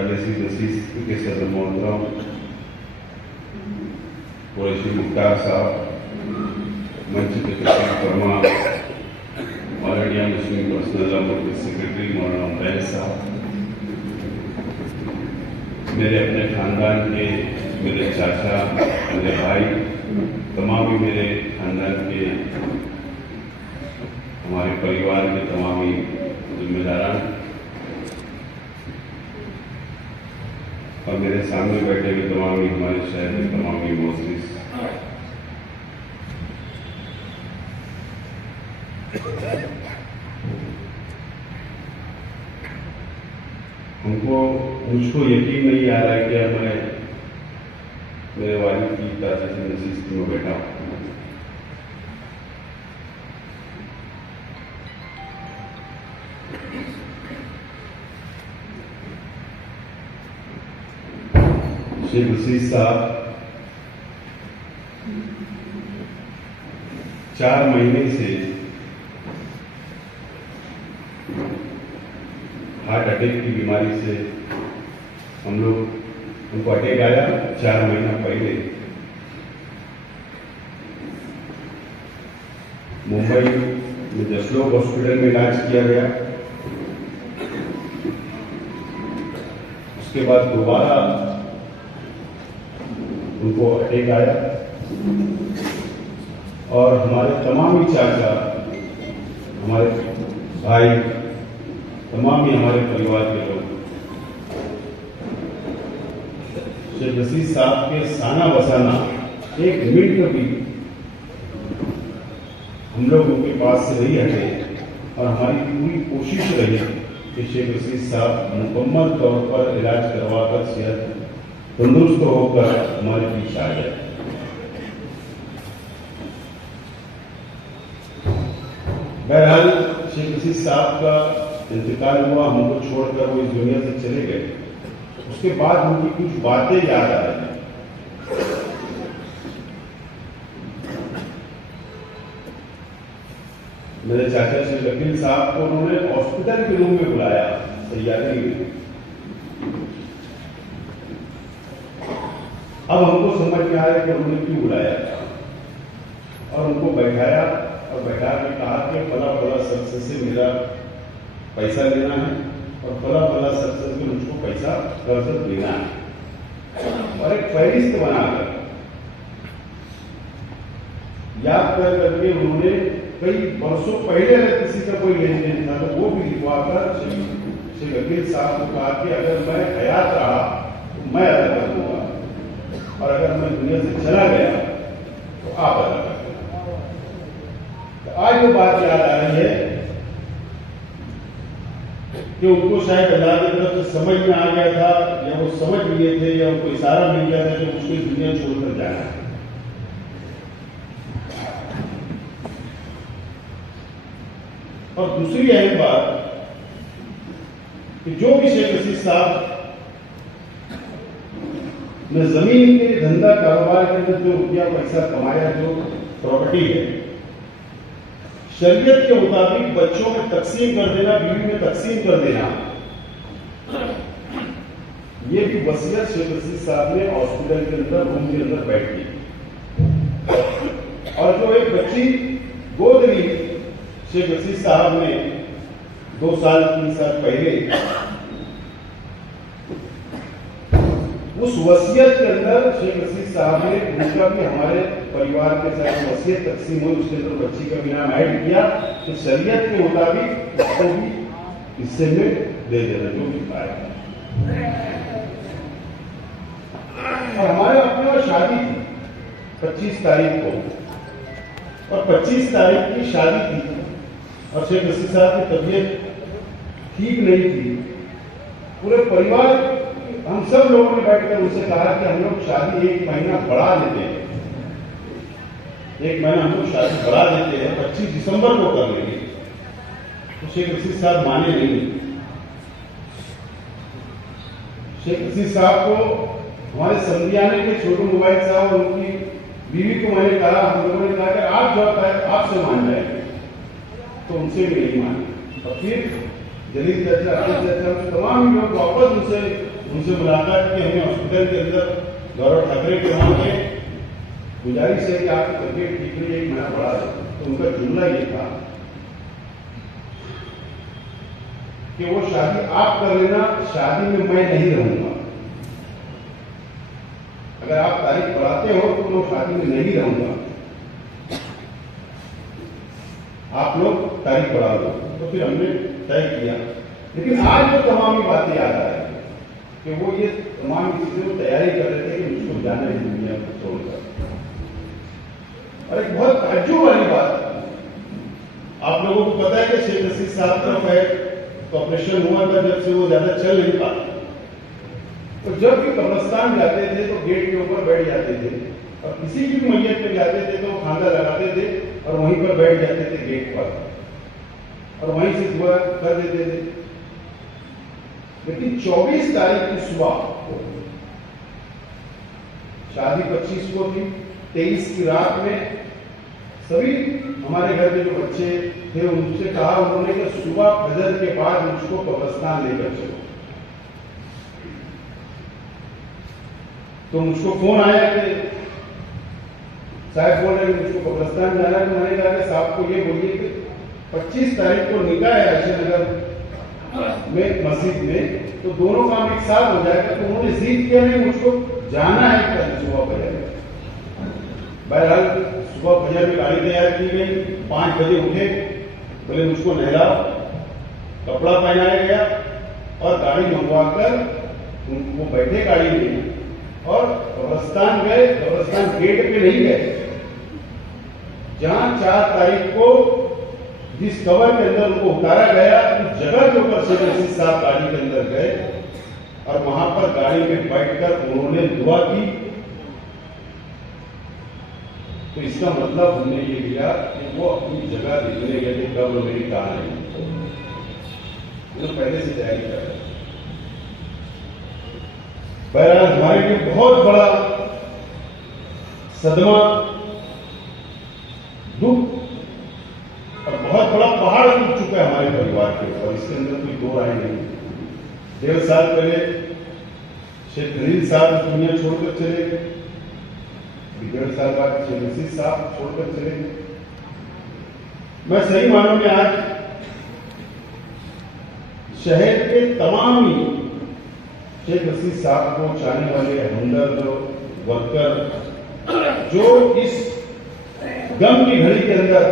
राजसी नसीस के सदर मोहतरम कुरैशी मुख्तार साहब, मंच के तशरीफ फरमा all India Muslim personal law के सेक्रेटरी मौलाना उमैर साहब, मेरे अपने ख़ानदान के मेरे चाचा, मेरे भाई, तमाम ही मेरे ख़ानदान के, हमारे परिवार के तमाम ही जिम्मेदारान और मेरे सामने बैठे हुए तमाम ही हमारे शहर के तमाम ही मोहसिस, मुझको यकीन नहीं आ रहा है कि अब मैं मेरे वालिद की ताज़ी नसीहत में बैठा हूँ। शेख रशीद साहब 4 महीने से हार्ट अटैक की बीमारी से उनको अटैक आया 4 महीना पहले। मुंबई में जसलोक हॉस्पिटल में इलाज किया गया। उसके बाद दोबारा उनको अटैक आया और हमारे तमाम ही चाचा, हमारे भाई, तमाम ही हमारे परिवार के लोग शेख रशीद साहब के साना बसाना एक मिनट भी हम लोग उनके पास से नहीं हटे और हमारी पूरी कोशिश रही कि शेख रशीद साहब मुकम्मल तौर पर इलाज करवाकर सेहत तंदुरुस्त होकर हमारे बीच आ जाए। बहरहाल शेख रशीद साहब का इंतकाल हुआ, हमको छोड़कर वो इस दुनिया से चले गए। उसके बाद उनकी कुछ बातें याद आ रही। मेरे चाचा शेख वकील साहब को उन्होंने हॉस्पिटल के रूम में बुलाया सैयादी में। अब हमको समझ में आ रहा है कि उन्होंने क्यों बुलाया और उनको बैठाया और बैठा के कहा कि फला फला शख्स से मेरा पैसा लेना है और फला फला शख्स से मुझको पैसा कर्ज देना है और एक फहरिस्त बनाकर याद कर करके उन्होंने कई वर्षों पहले अगर किसी का कोई लेन देन था तो वो भी लिखवाकर शेख वकील साहब को कहा कि अगर मैं हयात रहा तो मैं अदा कर दूंगा और अगर मैं दुनिया से चला गया तो आप अदा कर देना। तो आज वो बात याद आ रही है कि उनको शायद अल्लाह की तरफ से समझ में आ गया था या वो समझ लिए थे या उनको इशारा मिल गया था कि मुझको इस दुनिया छोड़कर जाना है। और दूसरी अहम बात कि जो भी शेख रशीद साहब ने जमीन के धंधा कारोबार के अंदर जो रुपया पैसा कमाया, जो प्रॉपर्टी है, शरीयत के मुताबिक बच्चों में तकसीम कर देना, बीवी में तकसीम कर देना, ये भी वसीयत शेख रशीद साहब ने हॉस्पिटल के अंदर रूम के अंदर बैठ की। और जो एक बच्ची गोद ली शेख रशीद साहब ने 2 साल 3 साल पहले, उस वसीयत के अंदर शेख रशीद साहब ने उनका भी हमारे परिवार के साथ वसीयत तकसीम हुई, उसके अंदर बच्ची का भी नाम ऐड किया कि शरीयत के मुताबिक उसको भी हिस्से में दे देना जो भी पाएगा। और हमारे अपने और शादी थी 25 तारीख को और 25 तारीख की शादी थी और शेख रशीद साहब की तबीयत ठीक नहीं थी। पूरे परिवार, हम सब लोगों ने बैठकर उनसे कहा कि हम लोग शादी 1 महीना बढ़ा देते हैं, 1 महीना हम लोग शादी बढ़ा देते हैं, 25 दिसंबर को कर लेंगे। तो शेख रशीद साहब माने नहीं। शेख रशीद साहब को हमारे समझियाने के छोटू मोबाइल साहब और उनकी बीवी को मैंने कहा, हम लोगों ने कहा कि आप जो है आपसे मान जाएंगे, तो उनसे भी नहीं माने। और फिर जलील चाचा, अमित चाचा, तमाम लोग वापस उनसे उनसे मुलाकात की। हमने हॉस्पिटल के अंदर गौरव ठाकरे के वहां के गुजारिश है कि आपकी तबीयत ठीक नहीं है, एक महीना बढ़ा है। तो उनका जुमला ये था कि वो शादी आप कर लेना, शादी में मैं नहीं रहूंगा। अगर आप तारीख बढ़ाते हो तो मैं शादी में नहीं रहूंगा, आप लोग तारीख बढ़ा दो। तो फिर हमने तय किया। लेकिन आज जो तमाम बातें याद आ रही है कि वो ये तमाम चीजें वो तैयारी कर रहे थे कि मुझको जाने की दुनिया को छोड़कर। और एक बहुत ताज्जुब वाली बात, आप लोगों को पता है कि शेख रशीद साहब का पैर ऑपरेशन हुआ था, जब से वो ज्यादा चल नहीं पाते। तो जब भी कब्रिस्तान जाते थे तो गेट के ऊपर बैठ जाते थे, और किसी की भी मैयत पे जाते थे तो खांदा लगाते थे और वहीं पर बैठ जाते थे गेट पर, और वहीं से दुआ कर देते थे। लेकिन 24 तारीख की सुबह, शादी 25 को थी, 23 की रात में सभी हमारे घर के जो बच्चे थे उनसे कहा उन्होंने कि सुबह फजर के बाद मुझको कब्रिस्तान लेकर चलो। तो मुझको फोन आया कि साहब बोल रहे हैं मुझको कब्रिस्तान जाना है। तो मैंने कहा कि साहब को ये बोलिए कि 25 तारीख को निकाह है आयशा में मस्जिद में, तो दोनों काम एक साथ हो जाएगा। तो उन्होंने जिद किया नहीं, मुझको जाना है कल सुबह फजर में। बहरहाल सुबह फजर में गाड़ी तैयार की गई, 5 बजे उठे, बोले मुझको नहलाओ, कपड़ा पहनाया गया और गाड़ी मंगवाकर उनको बैठे गाड़ी में और कब्रिस्तान गए। कब्रिस्तान गेट पे नहीं गए, जहां 4 तारीख को जिस कवर के अंदर उनको उतारा गया, उस जगह के ऊपर शेख रशीद साहब गाड़ी के अंदर गए और वहां पर गाड़ी में बैठकर उन्होंने दुआ की। तो इसका मतलब हमने ये लिया कि वो अपनी जगह देखने गए थे, कब्र मेरी कहां है, उन्होंने पहले से तैयारी कर रहे। बहरहाल हमारे लिए बहुत बड़ा सदमा, दुख और बहुत बड़ा पहाड़ टूट चुका है हमारे परिवार के ऊपर, इसके अंदर कोई दो राय नहीं। 1.5 साल पहले शेख खलील साहब दुनिया छोड़कर चले गए, 1.5 साल बाद शेख रशीद साहब छोड़कर चले गए। मैं सही मानों में आज शहर के तमाम ही शेख रशीद साहब को चाहने वाले हमदर्द वर्कर, जो इस गम की घड़ी के अंदर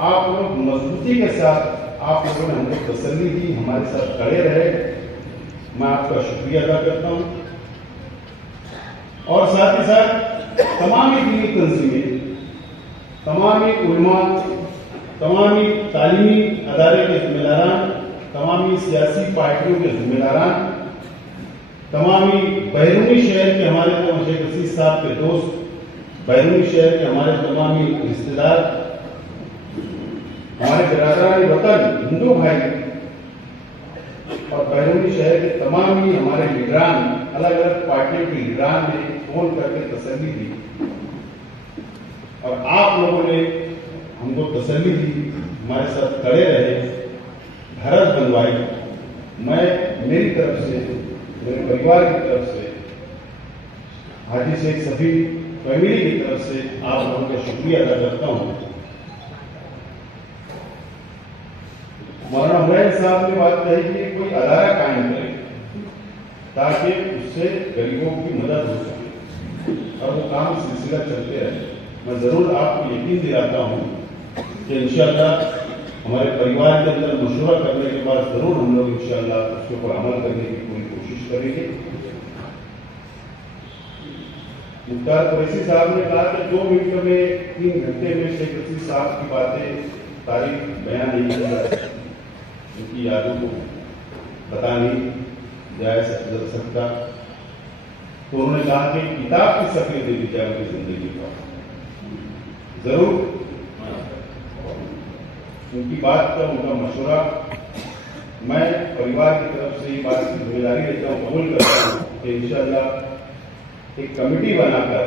आप लोग मजबूती के साथ आप लोगों ने हमको तसल्ली दी, हमारे साथ खड़े रहे, मैं आपका शुक्रिया अदा करता हूं। और साथ ही साथ तमाम दीनी तंजीमें, तमाम उलमा, तमाम तालीमी अदारे के जिम्मेदारान, तमाम सियासी पार्टियों के जिम्मेदारान, तमाम बैरूनी शहर के हमारे तमाम शेख रशीद साहब के दोस्त, बैरूनी शहर के हमारे तमाम रिश्तेदार, हमारे बिरादरान वतन हिंदू भाई और बैरूनी शहर के तमाम ही हमारे लीडरान, अलग अलग पार्टियों के लीडरान ने फोन करके तसल्ली दी और आप लोगों ने हमको तसल्ली दी, हमारे साथ खड़े रहे, भारत बनवाई। मैं मेरी तरफ से, मेरे परिवार की तरफ से, हाजी शेख सभी फैमिली की तरफ से आप लोगों का शुक्रिया अदा करता हूं। मौलाना हुसैन साहब ने बात कही कि कोई अदारा कायम करे ताकि उससे गरीबों की मदद हो सके और वो काम सिलसिला चलते रहे। मैं जरूर आपको यकीन दिलाता हूं कि इंशाअल्लाह हमारे परिवार के अंदर मशवरा करने के बाद जरूर हम लोग इंशाअल्लाह उसके ऊपर अमल करने की पूरी कोशिश करेंगे। मुख्तार कुरैशी साहब ने कहा कि 2 मिनट में 3 घंटे में शेख रशीद साहब की बातें तारीख बयान नहीं की जा सकती, उनकी यादों को बता नहीं जाया सकता। तो उन्होंने कहा कि किताब की शक्ल दे दी जाए उनकी जिंदगी का, जरूर उनकी बात का, उनका मशवरा मैं परिवार की तरफ से ये बात की जिम्मेदारी लेता हूँ, कबूल करता हूँ कि इंशाअल्लाह एक कमेटी बनाकर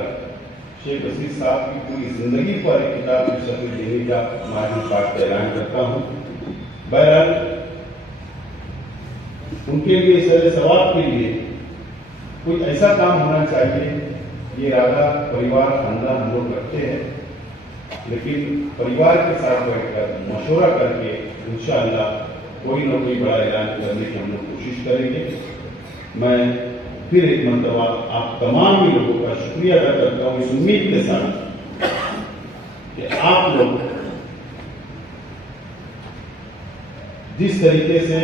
शेख रशीद साहब की पूरी जिंदगी पर एक किताब की शक्ल देने का मैं बात का ऐलान करता हूँ। बहरहाल उनके लिए सर सवाब के लिए कोई ऐसा काम होना चाहिए। ये इरादा परिवार खानदान हम लोग रखते हैं, लेकिन परिवार के साथ बैठकर मशवरा करके इंशाअल्लाह कोई ना कोई बड़ा ऐलान करने की हम लोग कोशिश करेंगे। मैं फिर एक मरतबा आप तमाम ही लोगों का शुक्रिया अदा करता हूँ इस उम्मीद के साथ कि आप लोग जिस तरीके से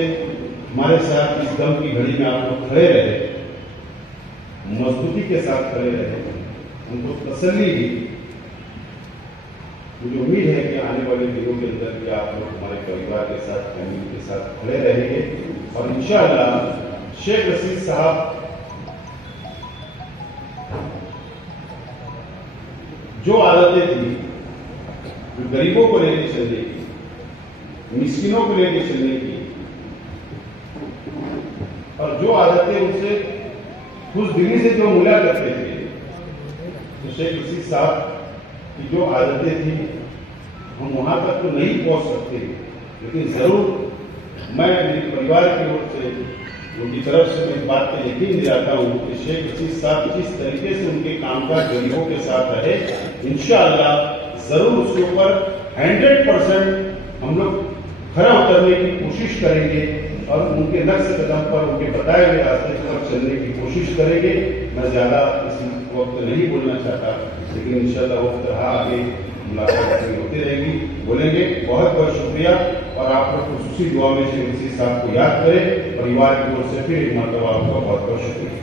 हमारे साथ इस गम की घड़ी में आप लोग खड़े रहे, मजबूती के साथ खड़े रहे, उनको तसल्ली दी। मुझे उम्मीद है कि आने वाले दिनों के अंदर भी आप लोग हमारे परिवार के साथ, फैमिली के साथ खड़े रहेंगे और इंशाअल्लाह शेख रशीद साहब जो आदतें थी, जो गरीबों को लेके चलने की, मिस्किनों को लेके चलने की, और जो आदतें उनसे खुश दिली से जो मिला करते थे, तो शेख रशीद साहब की जो आदतें थी हम वहां तक तो नहीं पहुंच सकते, लेकिन जरूर मैं मेरे परिवार की ओर से उनकी तरफ से मैं इस बात पर यकीन दिलाता हूं कि शेख रशीद साहब जिस तरीके से उनके कामकाज गरीबों के साथ रहे, इंशाअल्लाह जरूर उसके ऊपर 100% हम लोग खरा उतरने की कोशिश करेंगे और उनके नक्श कदम पर, उनके बताए हुए रास्ते पर चलने की कोशिश करेंगे। मैं ज्यादा इस वक्त नहीं बोलना चाहता, लेकिन इंशाअल्लाह वक्त रहा आगे मुलाकात होती रहेगी, बोलेंगे। बहुत बहुत शुक्रिया और आप लोग खुसूसी दुआ में शेख रशीद साहब को याद करें। परिवार की ओर से फिर एक मरतबा आपका बहुत बहुत शुक्रिया।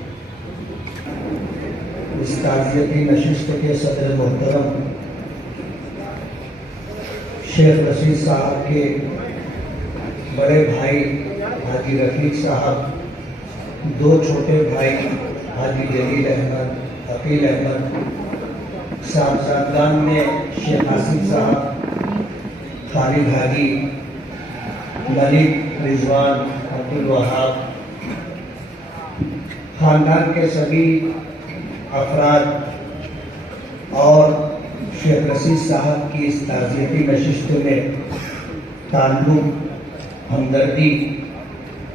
इस ताज़ियती नशिस्त के सदर मोहतरम शेख रशीद साहब के बड़े भाई हाजी रफीक साहब, दो छोटे भाई हाजी जलील अहमद, अकील अहमद, साहबजादान में शेख आसिफ साहब, खालिद हाजी, मलिक, रिजवान, अब्दुल वहाब, खानदान के सभी अफराद और शेख रशीद साहब की इस ताज़ियती नशिस्त में ताल्लुक़, हमदर्दी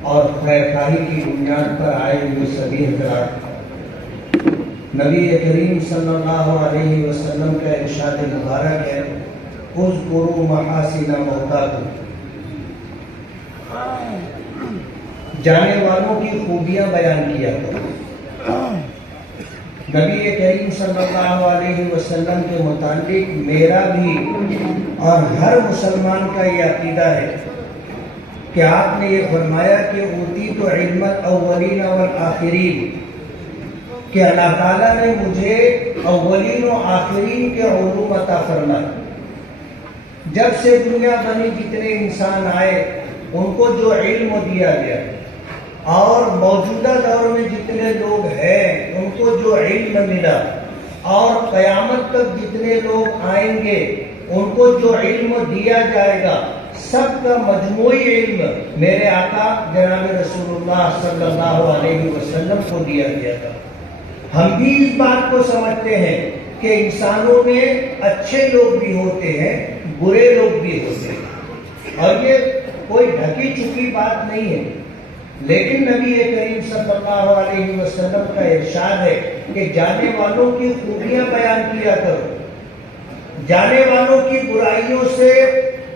और खैरखाही की बुनियाद पर आए हुए सभी हज़रात, नबी करीम सल्लल्लाहु अलैहि वसल्लम का इरशाद मुबारक है, उज़्कुरू महासिन मौताकुम, जाने वालों की खूबियां बयान किया करो। नबी करीम सल्लल्लाहु अलैहि वसल्लम के मुतालिक मेरा भी और हर मुसलमान का ये अकीदा है कि आपने ये फरमाया कि ऊती तो इल्मल अव्वलीन वल आखिरीन, कि अल्लाह ताला ने मुझे अव्वलीन और आखिरीन के उलूम अता फरमाए। जब से दुनिया बनी जितने इंसान आए उनको जो इल्म दिया गया और मौजूदा दौर में जितने लोग हैं उनको जो इल्म मिला और क़यामत तक जितने लोग आएंगे उनको जो इल्म दिया जाएगा, सबका मजमूई इल्म मेरे आका जनाब रसूलुल्लाह सल्लल्लाहु अलैहि वसल्लम को दिया गया था। हम भी इस बात को समझते हैं कि इंसानों में अच्छे लोग भी होते हैं, बुरे लोग भी होते हैं, और ये कोई ढकी चुकी बात नहीं है। लेकिन नबी करीम सल्लल्लाहु अलैहि वसल्लम का इरशाद है कि जाने वालों की खूबियां बयान किया करो, जाने वालों की बुराइयों से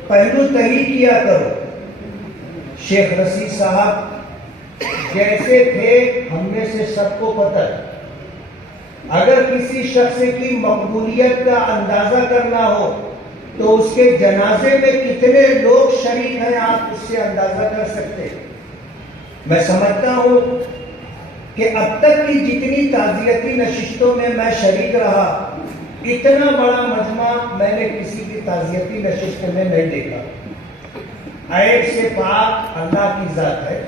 पहलू तही किया करो। शेख रशीद साहब जैसे थे हम में से सबको पता है। अगर किसी शख्स की मकबूलियत का अंदाजा करना हो तो उसके जनाजे में कितने लोग शरीक हैं आप उससे अंदाजा कर सकते हैं। मैं समझता हूं कि अब तक की जितनी ताज़ियती नशिस्तों में मैं शरीक रहा, इतना बड़ा मजमा मैंने किसी की ताज़ियती नशिस्त में नहीं देखा। ऐब से पाक अल्लाह की जात है,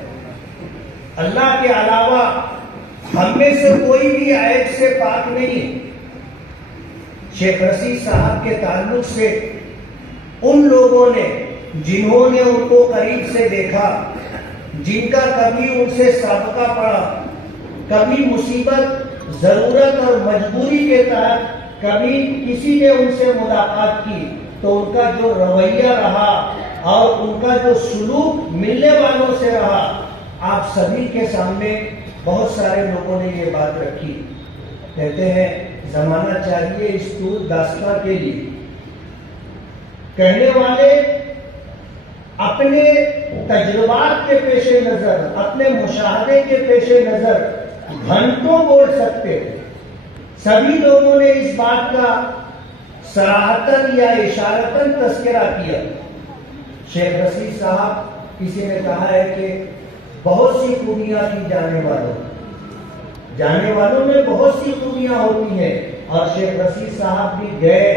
अल्लाह के अलावा हम में से कोई भी ऐब से पाक नहीं है। शेख रशीद साहब के ताल्लुक से उन लोगों ने जिन्होंने उनको करीब से देखा, जिनका कभी उनसे साबका पड़ा, कभी मुसीबत, जरूरत और मजबूरी के तहत कभी किसी ने उनसे मुलाकात की, तो उनका जो रवैया रहा और उनका जो सुलूक मिलने वालों से रहा, आप सभी के सामने बहुत सारे लोगों ने ये बात रखी, कहते हैं जमाना चाहिए इस तूत दास्तां के लिए। कहने वाले अपने तजुर्बात के पेशे नजर, अपने मुशाहदे के पेशे नजर घंटों बोल सकते हैं। सभी लोगों ने इस बात का सराहतन या इशारतन तस्करा किया। शेख रशीद साहब, किसी ने कहा है कि बहुत सी खूबियां की जाने वालों में बहुत सी खूबियां होती हैं, और शेख रशीद साहब भी गए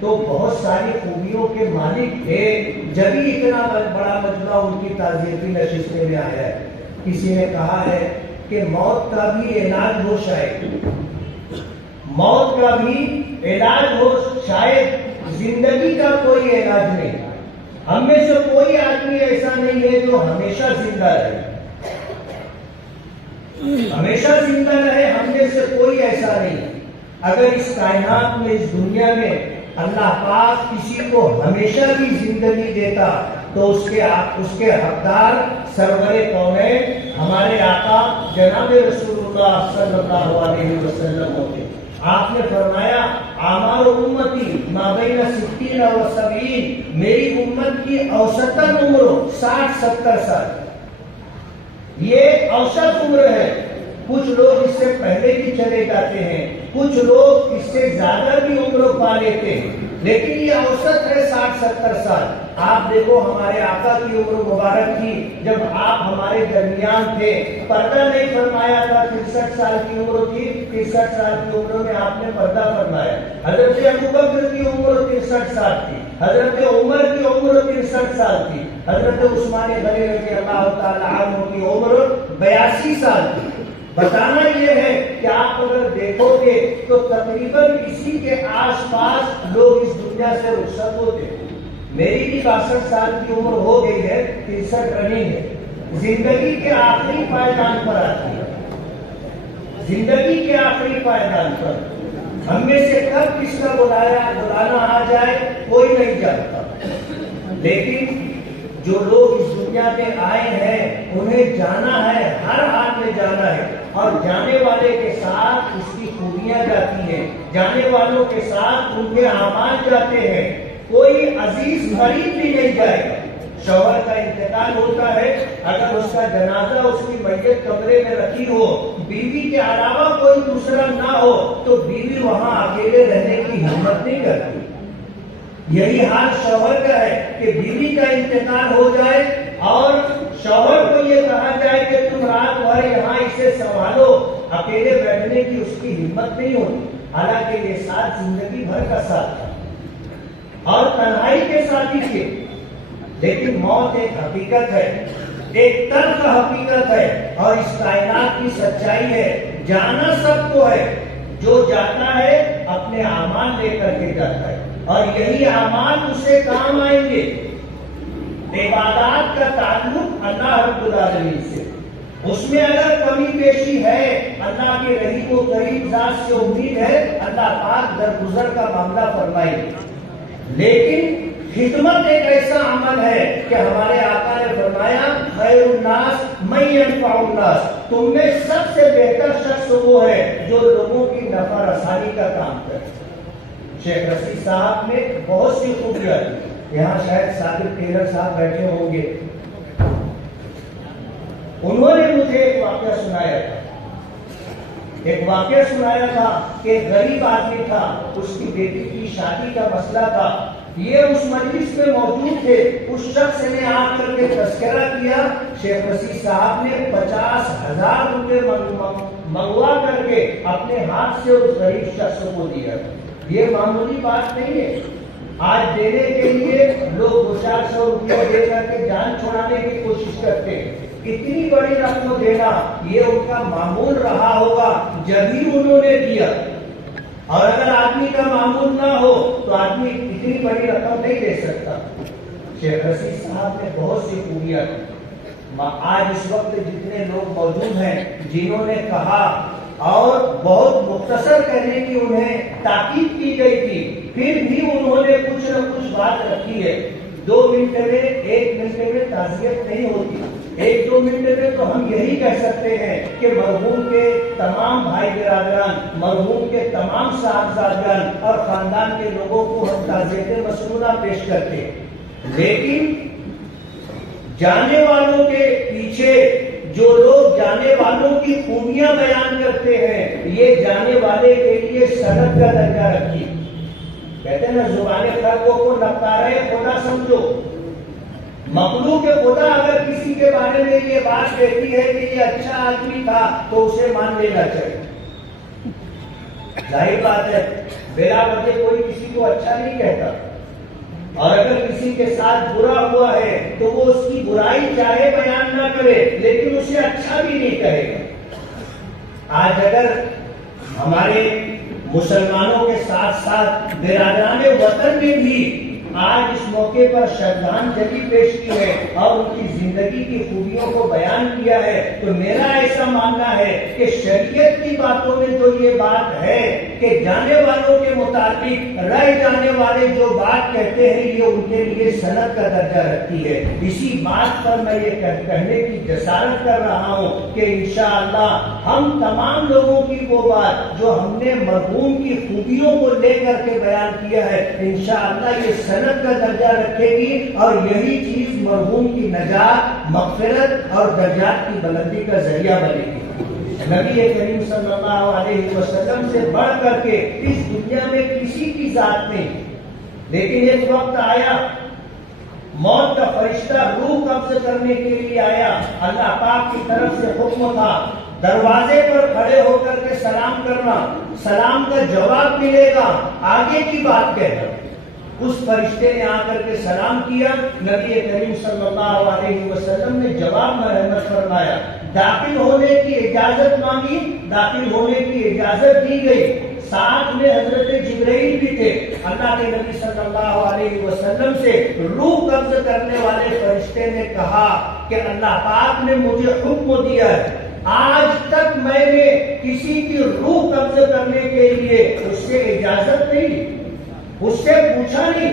तो बहुत सारी खूबियों के मालिक थे, जब ही इतना बड़ा मजमा उनकी ताज़ियती नशिस्ते में आया है। किसी ने कहा है कि मौत का भी इलाज हो, शायद मौत का भी इलाज हो, शायद जिंदगी का कोई इलाज नहीं। हम में से कोई आदमी ऐसा नहीं है जो हमेशा जिंदा रहे, हमेशा जिंदा रहे, हम में से कोई ऐसा नहीं। अगर इस कायनात में, इस दुनिया में अल्लाह पाक किसी को हमेशा भी जिंदगी देता तो उसके हकदार सरवरे कौनैन हमारे आका जनाब रसूलुल्लाह सल्लल्लाहु अलैहि वसल्लम होते। आपने फरमाया आमार उम्मती माबैन 60 व 70, मेरी उम्मत की औसतन उम्र 60-70 साल। ये औसत उम्र है। कुछ लोग इससे पहले भी चले जाते हैं, कुछ लोग इससे ज्यादा भी उम्र पा लेते हैं, लेकिन ये औसत है 60-70 साल। आप देखो हमारे आका की उम्र मुबारक थी जब आप हमारे दरमियान थे, पर्दा नहीं फरमाया था, 63 साल की उम्र थी, 63 साल की उम्र में आपने पर्दा फरमाया। हजरत अबू बकर की उम्र 63 साल थी, हजरत उमर की उम्र 63 साल थी, हजरत उस्मान गनी रज़ियल्लाहु ताला अन्हु की उम्र 82 साल थी। बताना यह है कि आप अगर देखोगे तो तकरीबन इसी के आसपास लोग इस दुनिया से रुखसत होते हैं। मेरी भी 62 साल की उम्र हो गई है, 63 रनिंग है। जिंदगी के आखिरी पायदान पर आती है, जिंदगी के आखिरी पायदान पर। हम में से कब किसका बुलाना आ जाए कोई नहीं जानता, लेकिन जो लोग इस दुनिया में आए हैं उन्हें जाना है, हर हाल में जाना है, और जाने वाले के साथ उसकी खूबियां जाती हैं, जाने वालों के साथ उनके आमाल जाते हैं। कोई अजीज गरीब भी नहीं जाएगा। शौहर का इंतकाल होता है, अगर उसका जनाजा उसकी मैयत कमरे में रखी हो, बीवी के अलावा कोई दूसरा ना हो, तो बीवी वहां अकेले रहने की हिम्मत नहीं करती। यही हाल शौहर का है कि बीवी का इंतकाल हो जाए और शौहर को ये कहा जाए कि तुम रात भर यहाँ इसे संभालो, अकेले बैठने की उसकी हिम्मत नहीं होती। हालांकि ये साथ जिंदगी भर का साथ था और तन्हाई के साथी थे, लेकिन मौत एक हकीकत है, एक तल्ख हकीकत है, और इस कायनात की सच्चाई है। जाना सबको है, जो जाता है अपने आमाल लेकर के जाता है, और यही आमाल उसे काम आएंगे। इबादत का ताल्लुक अल्लाह रब्बुल आलमीन से, उसमें अगर कमी पेशी है, अल्लाह के रहीम व करीम जात से उम्मीद है अल्लाह पाक दरगुजर का मामला फरमाए। लेकिन खिदमत एक ऐसा अमल है कि हमारे आका ने फरमाया खैरुन नास मन यनफउन नास, तुम में सबसे बेहतर शख्स वो है जो लोगों की नफा रसानी का काम करे। शेख रशीद साहब ने बहुत सी खूबियां दी। यहाँ शायद साबिर टेलर साहब बैठे होंगे, उन्होंने मुझे एक वाकया सुनाया था कि एक गरीब आदमी था, उसकी बेटी की शादी का मसला था। ये उस मजलिस में मौजूद थे, उस शख्स ने आकर के तस्करा किया। शेख रशीद साहब ने 50,000 रुपए मंगवा करके अपने हाथ से उस गरीब शख्स को दिया। ये मामूली बात नहीं है। आज देने के लिए लोग 200-400 रुपये दे करके जान छुड़ाने की कोशिश करते हैं। इतनी बड़ी रकम देना ये उनका मामूल रहा होगा, जब ही उन्होंने दिया। और अगर आदमी का मामूल ना हो तो आदमी इतनी बड़ी रकम नहीं दे सकता। शेख रशीद साहब ने बहुत सी खूबियां की। आज इस वक्त जितने लोग मौजूद हैं जिन्होंने कहा और बहुत मुख्तसर कहने की उन्हें ताकीद की गई थी, फिर भी उन्होंने कुछ न कुछ बात रखी है। 2 मिनट में 1 मिनट में ताज़ियत नहीं होती। एक दो मिनट में तो हम यही कह सकते हैं कि मरहूम के तमाम भाई बिरादरान, मरहूम के तमाम साहबजादगान और खानदान के लोगों को हम ताज़ियत मसनूना पेश करते हैं। लेकिन जाने वालों के पीछे जो लोग जाने वालों की खूबियां बयान करते हैं, ये जाने वाले के लिए सनद का दर्जा रखिए। कहते हैं ना, जुबान खल्क़ों को नकारे खुदा समझो। मखलूक खुदा अगर किसी के बारे में ये बात कहती है कि ये अच्छा आदमी था, तो उसे मान लेना चाहिए। जाहिर बात है, बिला वजह कोई किसी को अच्छा नहीं कहता, और अगर किसी के साथ बुरा हुआ है तो वो उसकी बुराई चाहे बयान ना करे, लेकिन उसे अच्छा भी नहीं कहेगा। आज अगर हमारे मुसलमानों के साथ साथ बिरादराने वतन में भी आज इस मौके पर श्रद्धांजलि पेश की है और उनकी जिंदगी की खूबियों को बयान किया है, तो मेरा ऐसा मानना है कि शरीयत की बातों में जो ये बात है कि जाने वालों के मुताबिक रह जाने वाले जो बात कहते हैं, ये उनके लिए सनद का दर्जा रखती है। इसी बात पर मैं ये कहने की जसारत कर रहा हूँ कि इंशाअल्लाह हम तमाम लोगों की वो बात जो हमने मरहूम की खूबियों को लेकर के बयान किया है, इंशाअल्लाह ये सनद का दर्जा रखेगी, और यही चीज मरहूम की नजात, मग़फ़िरत और दर्जात की बुलंदी का जरिया बनेगी। नबी करीम सल्लल्लाहु अलैहि वसल्लम से बढ़ करके इस दुनिया में किसी की जात नहीं। लेकिन एक वक्त आया, मौत का फरिश्ता रूह कब्ज करने के लिए आया। अल्लाह पाक की तरफ से हुक्म था, दरवाजे पर खड़े होकर के सलाम करना, सलाम का जवाब मिलेगा, आगे की बात कहना। उस फरिश्ते ने आकर के सलाम किया, नबी करीम सल्लल्लाहु अलैहि वसल्लम ने जवाब में रहमत फरमाया, दाखिल होने की इजाजत मांगी, दाखिल होने की इजाजत दी गई। साथ में हजरत जिब्राइल भी थे। अल्लाह के नबी सल्लल्लाहु अलैहि वसल्लम से रूह कब्ज करने वाले फरिश्ते ने कहा कि अल्लाह पाक ने मुझे हुक्म दिया है, आज तक मैंने किसी की रूह कब्ज करने के लिए उससे इजाजत नहीं ली, उससे पूछा नहीं,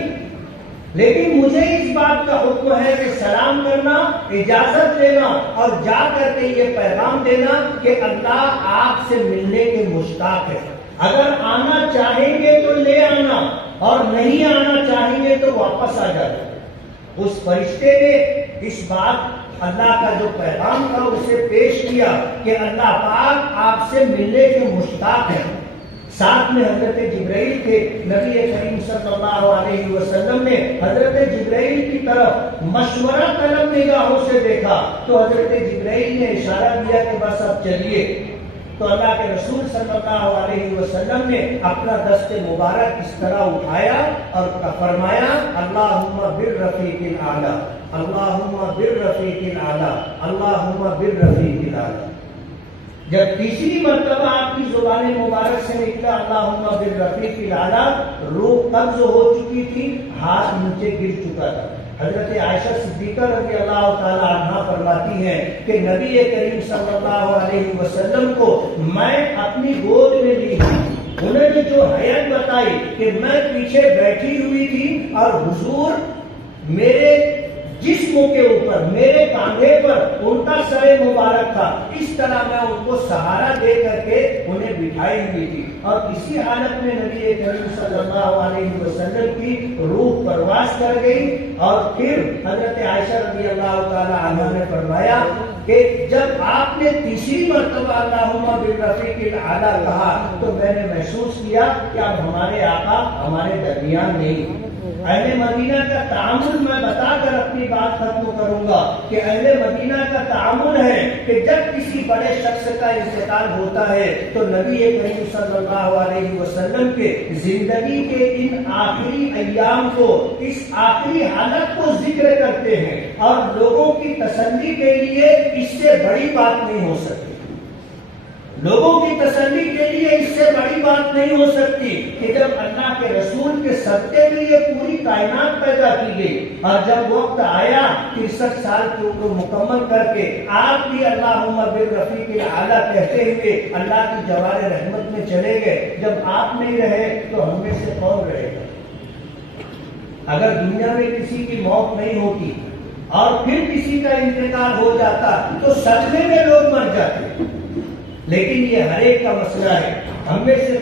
लेकिन मुझे इस बात का हुक्म है कि सलाम करना, इजाजत लेना और जा करके ये पैगाम देना कि अल्लाह आपसे मिलने के मुश्ताक है। अगर आना चाहेंगे तो ले आना, और नहीं आना चाहेंगे तो वापस आ जाओ। उस फरिश्ते ने इस बात, अल्लाह का जो पैगाम था उसे पेश किया कि अल्लाह पाक आपसे मिलने के मुश्ताक है। साथ में हजरत जिब्राइल थे। नबी करीम सल्लल्लाहु अलैहि वसल्लम ने हजरत जिब्राइल की तरफ मशवरा तलब निगाहों से देखा, तो हजरत जिब्राइल ने इशारा दिया कि बस अब चलिए। तो अल्लाह के रसूल सल्लल्लाहु अलैहि वसल्लम ने अपना दस्ते मुबारक इस तरह उठाया और फरमाया, अल्लाहुम्मा बिर्रफीकिल आला, अल्लाहुम्मा बिर्रफीकिल आला, अल्लाहुम्मा बिर्रफीकिल आला। जब तीसरी मर्तबा आपकी जुबान मुबारक से निकला अल्लाहुम्मा बिर्रफीकिल आला, रूह कब्ज हो चुकी थी, हाथ नीचे गिर चुका था। हजरत आयशा सिद्दीका रज़ी अल्लाह ताला अन्हा फरमाती हैं कि नबी करीम सल्लल्लाहु अलैहि वसल्लम को मैं अपनी गोद में ली थी। उन्होंने जो हयात बताई कि मैं पीछे बैठी हुई थी और हुजूर मेरे जिस्म के ऊपर, मेरे कांधे पर उनका सरे मुबारक था, इस तरह मैं उनको सहारा दे करके उन्हें बिठाई हुई थी। और इसी हालत में नबी करीम सल्लल्लाहु अलैहि वसल्लम की रूह परवास कर गई। और फिर हजरत आयशा रज़ी अल्लाह ताला अन्हा ने फरमाया कि जब आपने तीसरी मर्तबा अल्लाहुम्मा बिर्रफीकिल आला कहा, तो मैंने महसूस किया कि अब हमारे आका हमारे दरमियान नहीं। अहले मदीना का तामुल मैं बताकर अपनी बात खत्म करूंगा कि अहले मदीना का तामुल है कि जब किसी बड़े शख्स का इंतकाल होता है तो नबी करीम सल्लल्लाहु अलैहि वसल्लम के जिंदगी के इन आखिरी अय्याम को, इस आखिरी हालत को जिक्र करते हैं, और लोगों की तसल्ली के लिए इससे बड़ी बात नहीं हो सकती। लोगों की तसल्ली के लिए इससे बड़ी बात नहीं हो सकती कि जब अल्लाह के रसूल के सदक़े में ये पूरी कायनात पैदा की गई, और जब वक्त आया 63 साल की उम्र मुकम्मल करके आप भी अल्लाहुम्मा बिर्रफीकिल आला कहते हुए अल्लाह की जवारे रहमत में चले गए। जब आप नहीं रहे तो हम में से कौन रहेगा? अगर दुनिया में किसी की मौत नहीं होती, और फिर किसी का इंतकाल हो जाता तो सदमे में लोग मर जाते। लेकिन ये हर एक का मसला है। हम में से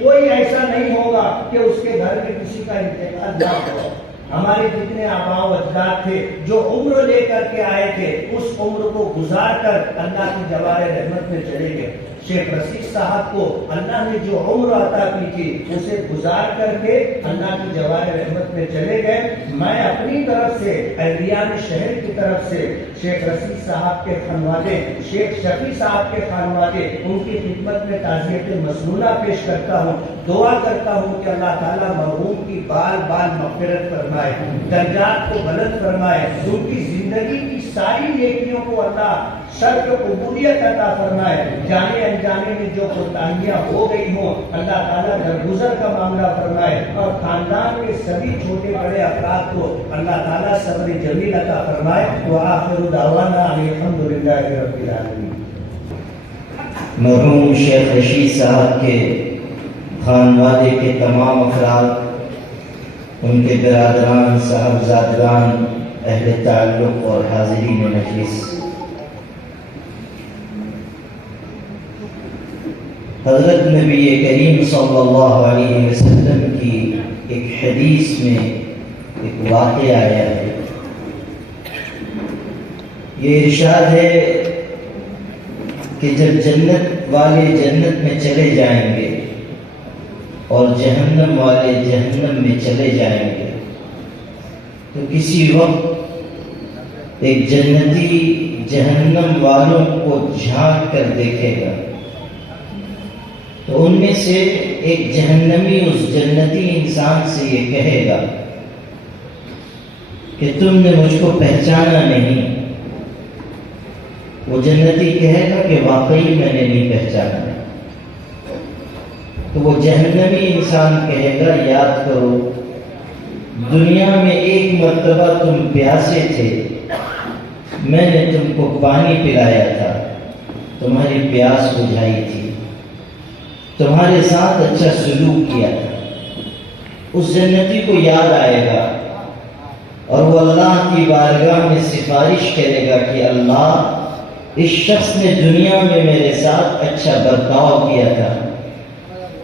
कोई ऐसा नहीं होगा कि उसके घर में किसी का इंतकाल ना हो। हमारे जितने आबाओ अजदाद थे जो उम्र लेकर के आए थे, उस उम्र को गुजार कर अल्लाह की जवारे रहमत में चले गए। शेख रशीद साहब को अल्लाह ने जो उम्र अता की थी उसे गुजार करके अल्लाह की जवारे रहमत में चले गए। मैं अपनी तरफ से अहलियान शहर की तरफ से शेख रशीद साहब के खानवादे, शेख शफी साहब के खानवादे, उनकी खिदमत में ताज़ियत मसनूना पेश करता हूँ। दुआ करता हूँ कि अल्लाह ताला मरहूम की बाल बाल मग़फ़िरत फरमाए, दर्जात को बुलंद फरमाए, उनकी जिंदगी की सारी नेकियों को अल्लाह शर्फ कबूलियत अता फरमाए। जाने अनजाने में जो कोताहियां हो गई हो अल्लाह ताला दरगुजर का मामला फरमाए और खानदान के सभी छोटे बड़े अफराद को अल्लाह ताला सब्र जमील अता फरमाए। व आखिरु दावाना अल्हम्दुलिल्लाहि रब्बिल आलमीन। मरहूम शेख रशीद साहब के खानवादे के तमाम अफराद, उनके बिरादरान, साहबजादगान, अहले ताल्लुक़ और हाज़िरीन मजलिस, हज़रत नबी करीम सल्लल्लाहु अलैहि वसल्लम की एक हदीस में एक वाक़या आया है। ये इरशाद है कि जब जन्नत वाले जन्नत में चले जाएंगे और जहन्नम वाले जहन्नम में चले जाएंगे तो किसी वक्त एक जन्नती जहन्नम वालों को झांक कर देखेगा तो उनमें से एक जहन्नमी उस जन्नती इंसान से ये कहेगा कि तुमने मुझको पहचाना नहीं। वो जन्नती कहेगा कि वाकई मैंने नहीं पहचाना। तो वो जहन्नमी इंसान कहेगा, याद करो दुनिया में एक मर्तबा तुम प्यासे थे, मैंने तुमको पानी पिलाया था, तुम्हारी प्यास बुझाई थी, तुम्हारे साथ अच्छा सलूक किया था। उस जन्नती को याद आएगा और वो अल्लाह की बारगाह में सिफारिश करेगा कि अल्लाह, इस शख्स ने दुनिया में मेरे साथ अच्छा बर्ताव किया था।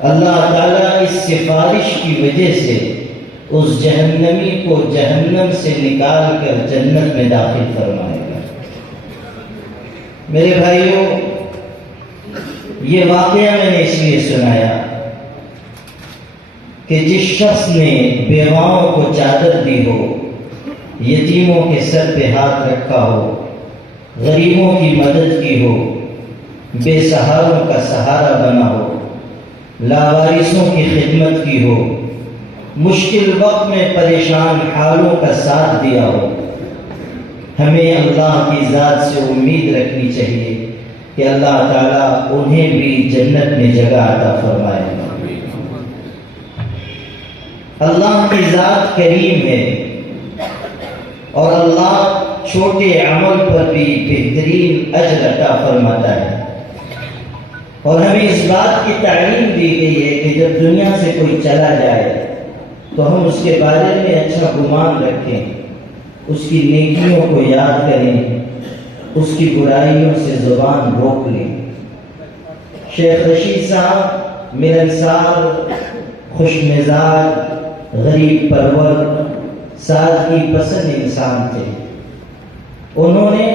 अल्लाह ताला इस सिफारिश की वजह से उस जहन्नमी को जहन्नम से निकाल कर जन्नत में दाखिल फरमाएगा। मेरे भाइयों, ये वाक़या मैंने इसलिए सुनाया कि जिस शख्स ने बेवाओं को चादर दी हो, यतीमों के सर पे हाथ रखा हो, गरीबों की मदद की हो, बेसहारों का सहारा बना हो, लावारिसों की खिदमत की हो, मुश्किल वक्त में परेशान हालों का साथ दिया हो, हमें अल्लाह की ज़ात से उम्मीद रखनी चाहिए कि अल्लाह ताला उन्हें भी जन्नत में जगह अता फरमाएगा। अल्लाह की ज़ात करीम है और अल्लाह छोटे अमल पर भी बेहतरीन अजर अता फरमाता है। और हमें इस बात की तालीम दी गई है कि जब दुनिया से कोई चला जाए तो हम उसके बारे में अच्छा गुमान रखें, उसकी नेकियों को याद करें, उसकी बुराइयों से जुबान रोक लें। शेख रशीद साहब मिलनसार, खुशमिजाज, गरीब परवर, सादगी पसंद इंसान थे। उन्होंने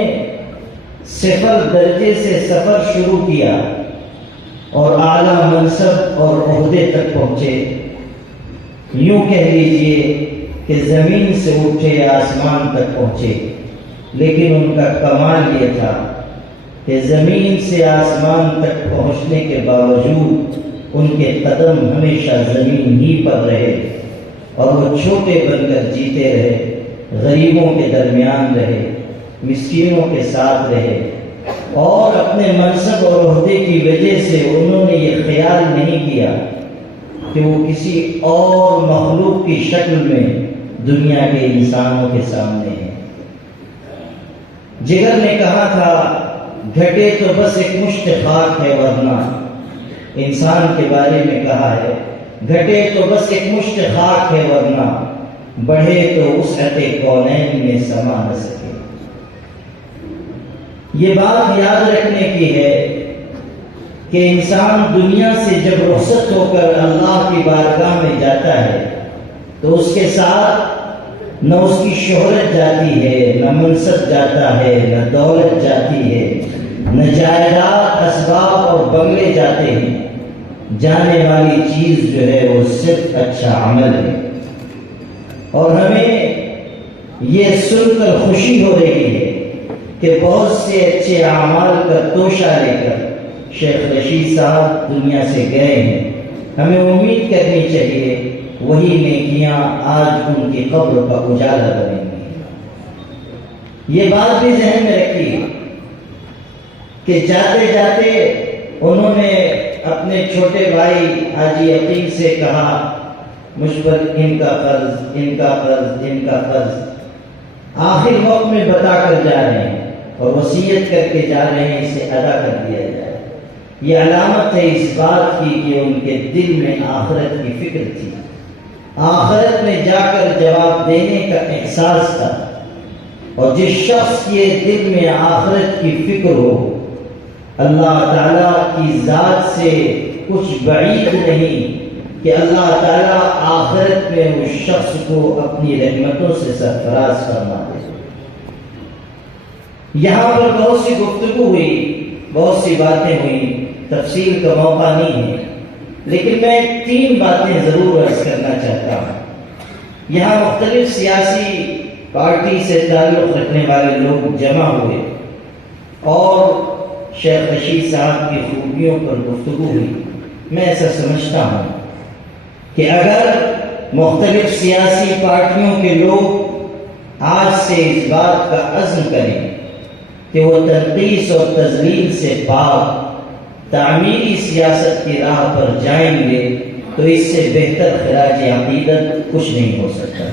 सिफर दर्जे से सफ़र शुरू किया और आला मनसब और ओहदे तक पहुँचे। यूँ कह लीजिए कि ज़मीन से उठे आसमान तक पहुँचे, लेकिन उनका कमाल ये था कि ज़मीन से आसमान तक पहुँचने के बावजूद उनके कदम हमेशा ज़मीन ही पर रहे और वो छोटे बनकर जीते रहे, गरीबों के दरमियान रहे, मिस्कीनों के साथ रहे और अपने मनसब और ओहदे की वजह से उन्होंने ये ख्याल नहीं किया कि वो किसी और मखलूक की शक्ल में दुनिया के इंसानों के सामने है। जिगर ने कहा था, घटे तो बस एक मुश्त खाक है वरना, इंसान के बारे में कहा है, घटे तो बस एक मुश्त खाक है वरना, बढ़े तो उसअते कौनैन में समा न सके। ये बात याद रखने की है कि इंसान दुनिया से जब रुखसत होकर अल्लाह की बारगाह में जाता है तो उसके साथ न उसकी शोहरत जाती है, न मनसब जाता है, न दौलत जाती है, न जायदाद, असबाब और बंगले जाते हैं। जाने वाली चीज जो है वो सिर्फ अच्छा अमल है। और हमें ये सुनकर खुशी हो रही है कि बहुत से अच्छे अमाल का तोशा लेकर शेख रशीद साहब दुनिया से गए हैं। हमें उम्मीद करनी चाहिए वही नेकियां आज उनकी कब्र का उजाला बनेंगी। ये बात भी जहन में रखिए कि जाते जाते उन्होंने अपने छोटे भाई हाजी यकीन से कहा, मुझ पर इनका कर्ज, इनका कर्ज, इनका कर्ज। आखिर वक्त में बताकर जा रहे हैं और वसीयत करके जा रहे हैं, इसे अदा कर दिया जाए। ये अलामत है इस बात की कि उनके दिल में आखिरत की फिक्र थी, आखिरत में जाकर जवाब देने का एहसास था। और जिस शख्स के दिल में आखिरत की फिक्र हो, अल्लाह ताला की जात से कुछ बईद नहीं कि अल्लाह ताला आखिरत में उस शख्स को अपनी रहमतों से सरफराज फरमा दे। यहाँ पर बहुत सी गुफ्तगू हुई, बहुत सी बातें हुई, तफसील का मौका नहीं है, लेकिन मैं 3 बातें जरूर अर्ज करना चाहता हूँ। यहाँ मुख्तलिफ सियासी पार्टी से ताल्लुक़ रखने वाले लोग जमा हुए और शेख रशीद साहब की खूबियों पर गुफ्तगू हुई। मैं ऐसा समझता हूँ कि अगर मुख्तलिफ सियासी पार्टियों के लोग आज से इस बात का अज़्म करें कि वो तनकीस और तज़लील से पाक तामीरी सियासत की राह पर जाएंगे, तो इससे बेहतर खिराज अक़ीदत कुछ नहीं हो सकता।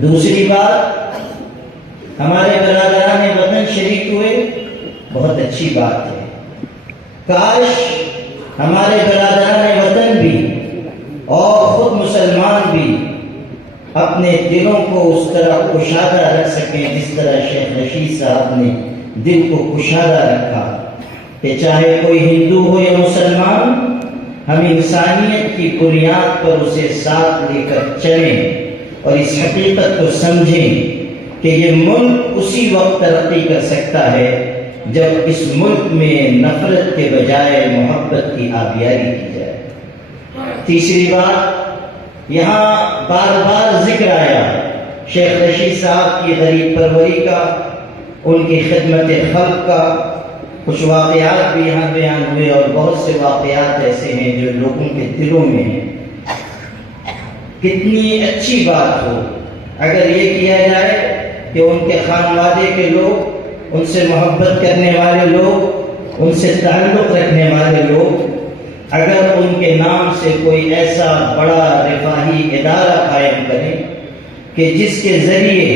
दूसरी बात, हमारे बरादरान वतन शरीक हुए, बहुत अच्छी बात है। काश हमारे बरादरान वतन भी और खुद मुसलमान भी अपने दिलों को उस तरह कुशादा रख सकें जिस तरह शेख रशीद साहब ने दिल को कुशादा रखा कि चाहे कोई हिंदू हो या मुसलमान, हम इंसानियत की बुनियाद पर उसे साथ लेकर चलें और इस हकीकत को समझें कि ये मुल्क उसी वक्त तरक्की कर सकता है जब इस मुल्क में नफरत के बजाय मोहब्बत की आबियारी की जाए। तीसरी बात, यहाँ बार बार जिक्र आया शेख रशीद साहब की गरीब परवरी का, उनकी खिदमत खल्क का। कुछ वाक़यात भी यहाँ बयान हुए और बहुत से वाक़यात ऐसे हैं जो लोगों के दिलों में हैं। कितनी अच्छी बात हो अगर ये किया जाए कि उनके खानवादे के लोग, उनसे मोहब्बत करने वाले लोग, उनसे ताल्लुक़ रखने वाले लोग, अगर उनके नाम से कोई ऐसा बड़ा रिफाही इदारा कायम करें कि जिसके ज़रिए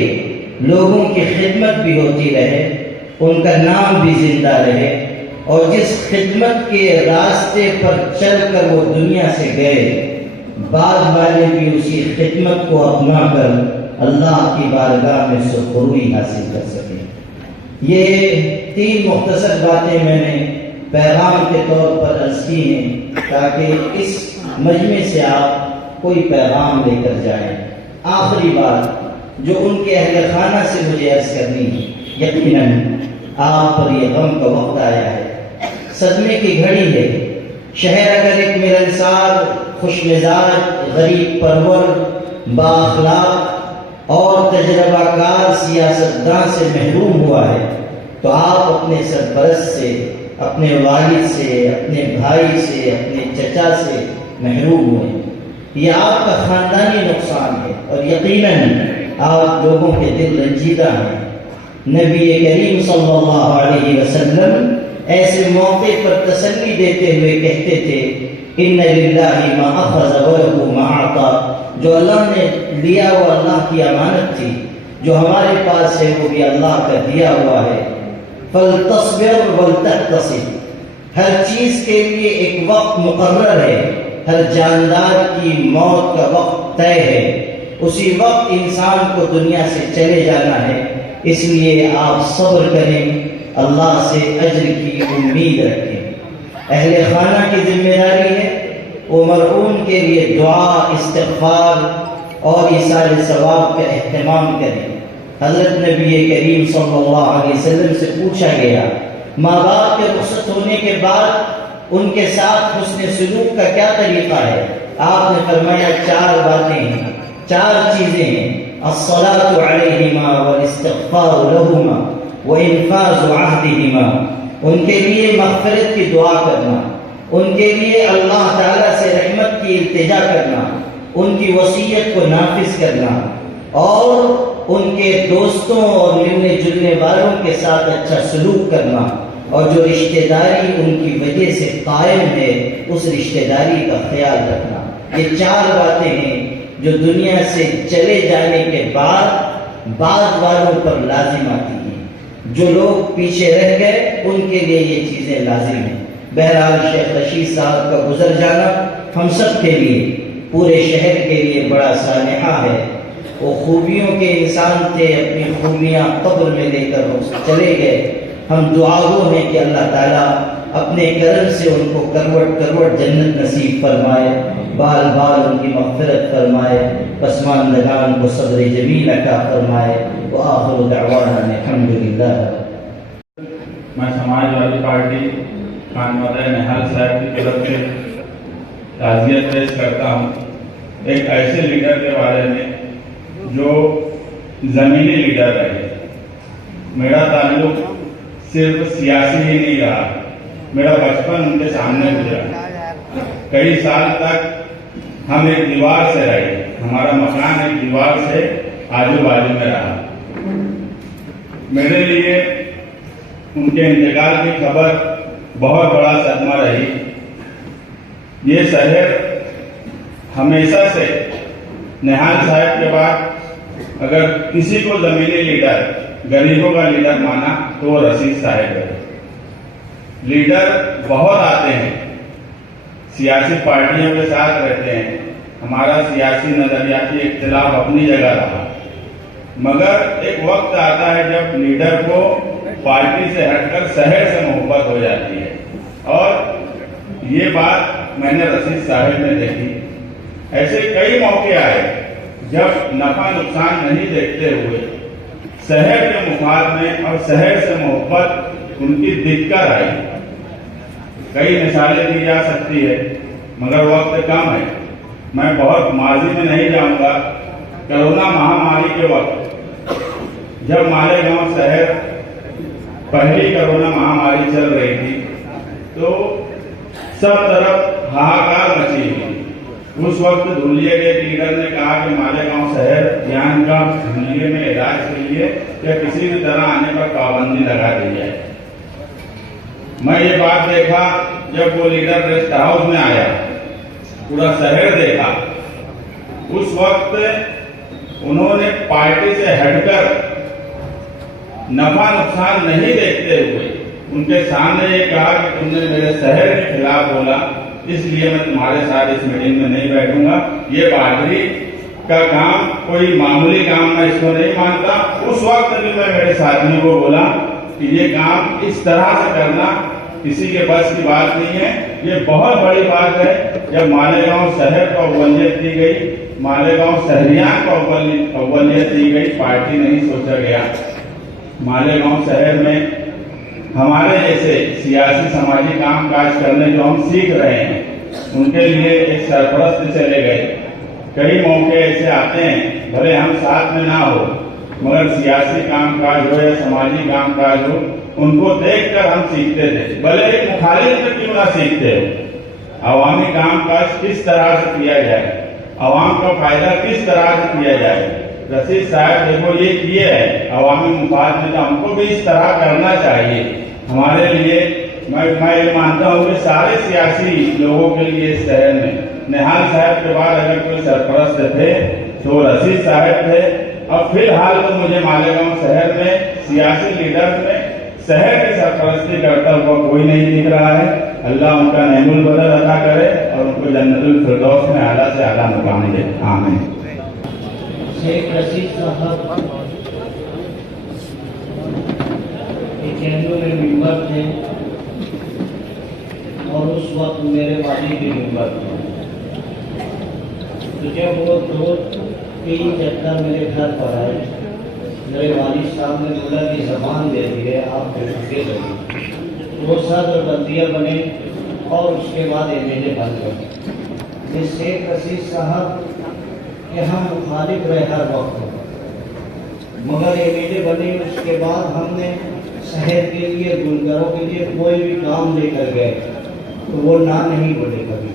लोगों की खिदमत भी होती रहे, उनका नाम भी जिंदा रहे, और जिस खिदमत के रास्ते पर चलकर वो दुनिया से गए, बाद वाले भी उसी खिदमत को अपना कर अल्लाह की बारगाह में सुखरूई हासिल कर सके। ये 3 मुख्तसर बातें मैंने पैगाम के तौर पर अर्ज की हैं ताकि इस मजमे से आप कोई पैगाम लेकर जाएं। आखिरी बात जो उनके अहले खाना से मुझे अर्ज करनी है, यकीनन आप पर यह गम का वक्त आया है, सदमे की घड़ी है। शहर अगर एक मिलनसार, खुशमिजाज, गरीब परवर, बाअखलाक और तजर्बाकार सियासतदान से महरूम हुआ है, तो आप अपने सरपरस्त से, अपने वालिद से, अपने भाई से, अपने चचा से महरूम हुए। यह आपका खानदानी नुकसान है और यकीनन आप लोगों के दिल रंजीदा हैं। नबी करीम सल्लल्लाहु अलैहि वसल्लम ऐसे मौके पर तसल्ली देते हुए कहते थे, इन्ना लिल्लाहि मा अखज़ व लहू मा अता। जो अल्लाह ने लिया वो अल्लाह की अमानत थी, जो हमारे पास है वो भी अल्लाह का दिया हुआ है। फलतस्बिर वलतहतसिब। हर चीज के लिए एक वक्त मुकर्रर है, हर जानदार की मौत का वक्त तय है, उसी वक्त इंसान को दुनिया से चले जाना है। इसलिए आप सब्र करें, अल्लाह से अज्र की उम्मीद रखें। अहले खाना की जिम्मेदारी है वो मरहूम के लिए दुआ, इस्तिग़फ़ार और इसाल सवाब का एहतमाम करें। हज़रत नबी करीम सल्लल्लाहु अलैहि वसल्लम से पूछा गया, माँ बाप के रुखसत होने के बाद उनके साथ हुस्न सलूक का क्या तरीक़ा है? आपने फरमाया 4 बातें हैं, 4 चीज़ें हैं। अस्सलातु अलैहिमा वल इस्तिग़फ़ारु लहुमा व इन्फ़ाज़ु अहदिहिमा। उनके लिए मग़फ़िरत की दुआ करना, उनके लिए अल्लाह ताला से रहमत की इल्तिजा करना, उनकी वसीयत को नाफिज करना और उनके दोस्तों और मिलने जुलने वालों के साथ अच्छा सलूक करना और जो रिश्तेदारी उनकी वजह से कायम है उस रिश्तेदारी का ख्याल रखना। ये 4 बातें हैं जो दुनिया से चले जाने के बाद वालों पर लाजिम आती हैं। जो लोग पीछे रह गए उनके लिए ये चीज़ें लाजिम हैं। बहरहाल शेख रशीद साहब का गुजर जाना हम सब के लिए, पूरे शहर के लिए बड़ा सानेहा है। वो खूबियों के इंसान थे, अपनी खूबियाँ कब्र में लेकर चले गए। हम दुआगो हैं कि अल्लाह ताला अपने करम से उनको करवट करवट जन्नत नसीब फरमाए, बाल बाल उनकी मग़फ़िरत फरमाए, पसमानदगान को सब्र जमील अता फरमाए। व आखिरु दअवाना अल्हम्दुलिल्लाह। मैं समाजवादी पार्टी खानवादा निहाल साहब की तरफ से ताज़ियत पेश करता हूँ एक ऐसे लीडर के बारे में जो ज़मीनी लीडर रहे। मेरा ताल्लुक सिर्फ सियासी ही नहीं रहा, मेरा बचपन उनके सामने गुजरा। कई साल तक हम एक दीवार से रहे, हमारा मकान एक दीवार से आजू बाजू में रहा। मेरे लिए उनके इंतकाल की खबर बहुत बड़ा सदमा रही। ये शहर हमेशा से निहाल साहब के बाद अगर किसी को ज़मीनी लीडर, गरीबों का लीडर माना तो वो रशीद साहब है। लीडर बहुत आते हैं, सियासी पार्टियों के साथ रहते हैं, हमारा सियासी नजरियाती इख्तिलाफ अपनी जगह रहा, मगर एक वक्त आता है जब लीडर को पार्टी से हटकर शहर से मोहब्बत हो जाती है। और ये बात मैंने रशीद साहब में देखी। ऐसे कई मौके आए जब नफा नुकसान नहीं देखते हुए शहर के मुफाद में और शहर से मोहब्बत उनकी दिक्कत आई। कई मिसालें दी जा सकती है मगर वक्त कम है, मैं बहुत माजी में नहीं जाऊंगा। कोरोना महामारी के वक्त जब मालेगांव शहर पहली कोरोना महामारी चल रही थी तो सब तरफ हाहाकार मची हुई। उस वक्त धुलिये के लीडर ने कहा कि मालेगांव शहर ज्ञान का धुलिये में इलाज के लिए या किसी भी तरह आने पर पाबंदी लगा दी जाए। मैं ये बात देखा जब वो लीडर रेस्ट हाउस में आया, पूरा शहर देखा। उस वक्त उन्होंने पार्टी से हटकर नफा नुकसान नहीं देखते हुए उनके सामने ये कहा कि तुमने मेरे शहर के खिलाफ बोला, इसलिए मैं तुम्हारे साथ इस मीटिंग में नहीं बैठूंगा। ये बहादुरी का काम कोई मामूली काम मैं इसको नहीं मानता। उस वक्त भी मैं मेरे साथियों को बोला कि ये काम इस तरह से करना किसी के बस की बात नहीं है। ये बहुत बड़ी बात है जब मालेगांव शहर को अव्वलियत दी गई, मालेगांव शहरियान को अव्वलियत दी गई, पार्टी नहीं सोचा गया। मालेगांव शहर में हमारे जैसे सियासी समाजी काम काज करने जो हम सीख रहे हैं उनके लिए एक सरपरस्त चले गए। कई मौके ऐसे आते हैं भले हम साथ में ना हो मगर सियासी काम काज हो या समाजी काम काज हो उनको देखकर हम सीखते थे, भले एक मुखालिफ में क्यों ना सीखते हो। अवामी काम काज किस तरह से किया जाए, अवाम का फायदा किस तरह से किया जाए। रशीद साहब देखो ये किए हैं अवामी मुफाद में, तो हमको भी इस तरह करना चाहिए। हमारे लिए मैं ये मानता हूँ कि सारे सियासी लोगों के लिए इस शहर में निहाल साहब के बाद अगर कोई सरपरस्त थे तो रशीद साहब थे। और फिलहाल तो मुझे मालेगांव शहर में सियासी लीडर में शहर की सरपरस्ती करता हुआ कोई नहीं दिख रहा है। अल्लाह उनका नेमुल बदल अता करे और उनको जन्नतुल फिरदौस में आला से आला मुकाम दे। आमीन। शेख रशीद साहब कैमरों में मेंबर थे और उस वक्त मेरे वालिद भी मेंबर थे। तो जब वो 2-3 चक्कर मेरे घर पर आए, मेरे वालिद साहब ने बोला कि ज़बान दे दिए आप के लगे, वो सदर बल्दिया बने और उसके बाद एमएलए बन गए। ये शेख रशीद साहब के हम मुखालिफ रहे हर वक्त, मगर एमएलए बने उसके बाद हमने शहर के लिए गुलगरों के लिए कोई भी काम लेकर गए तो वो ना नहीं बोले कभी।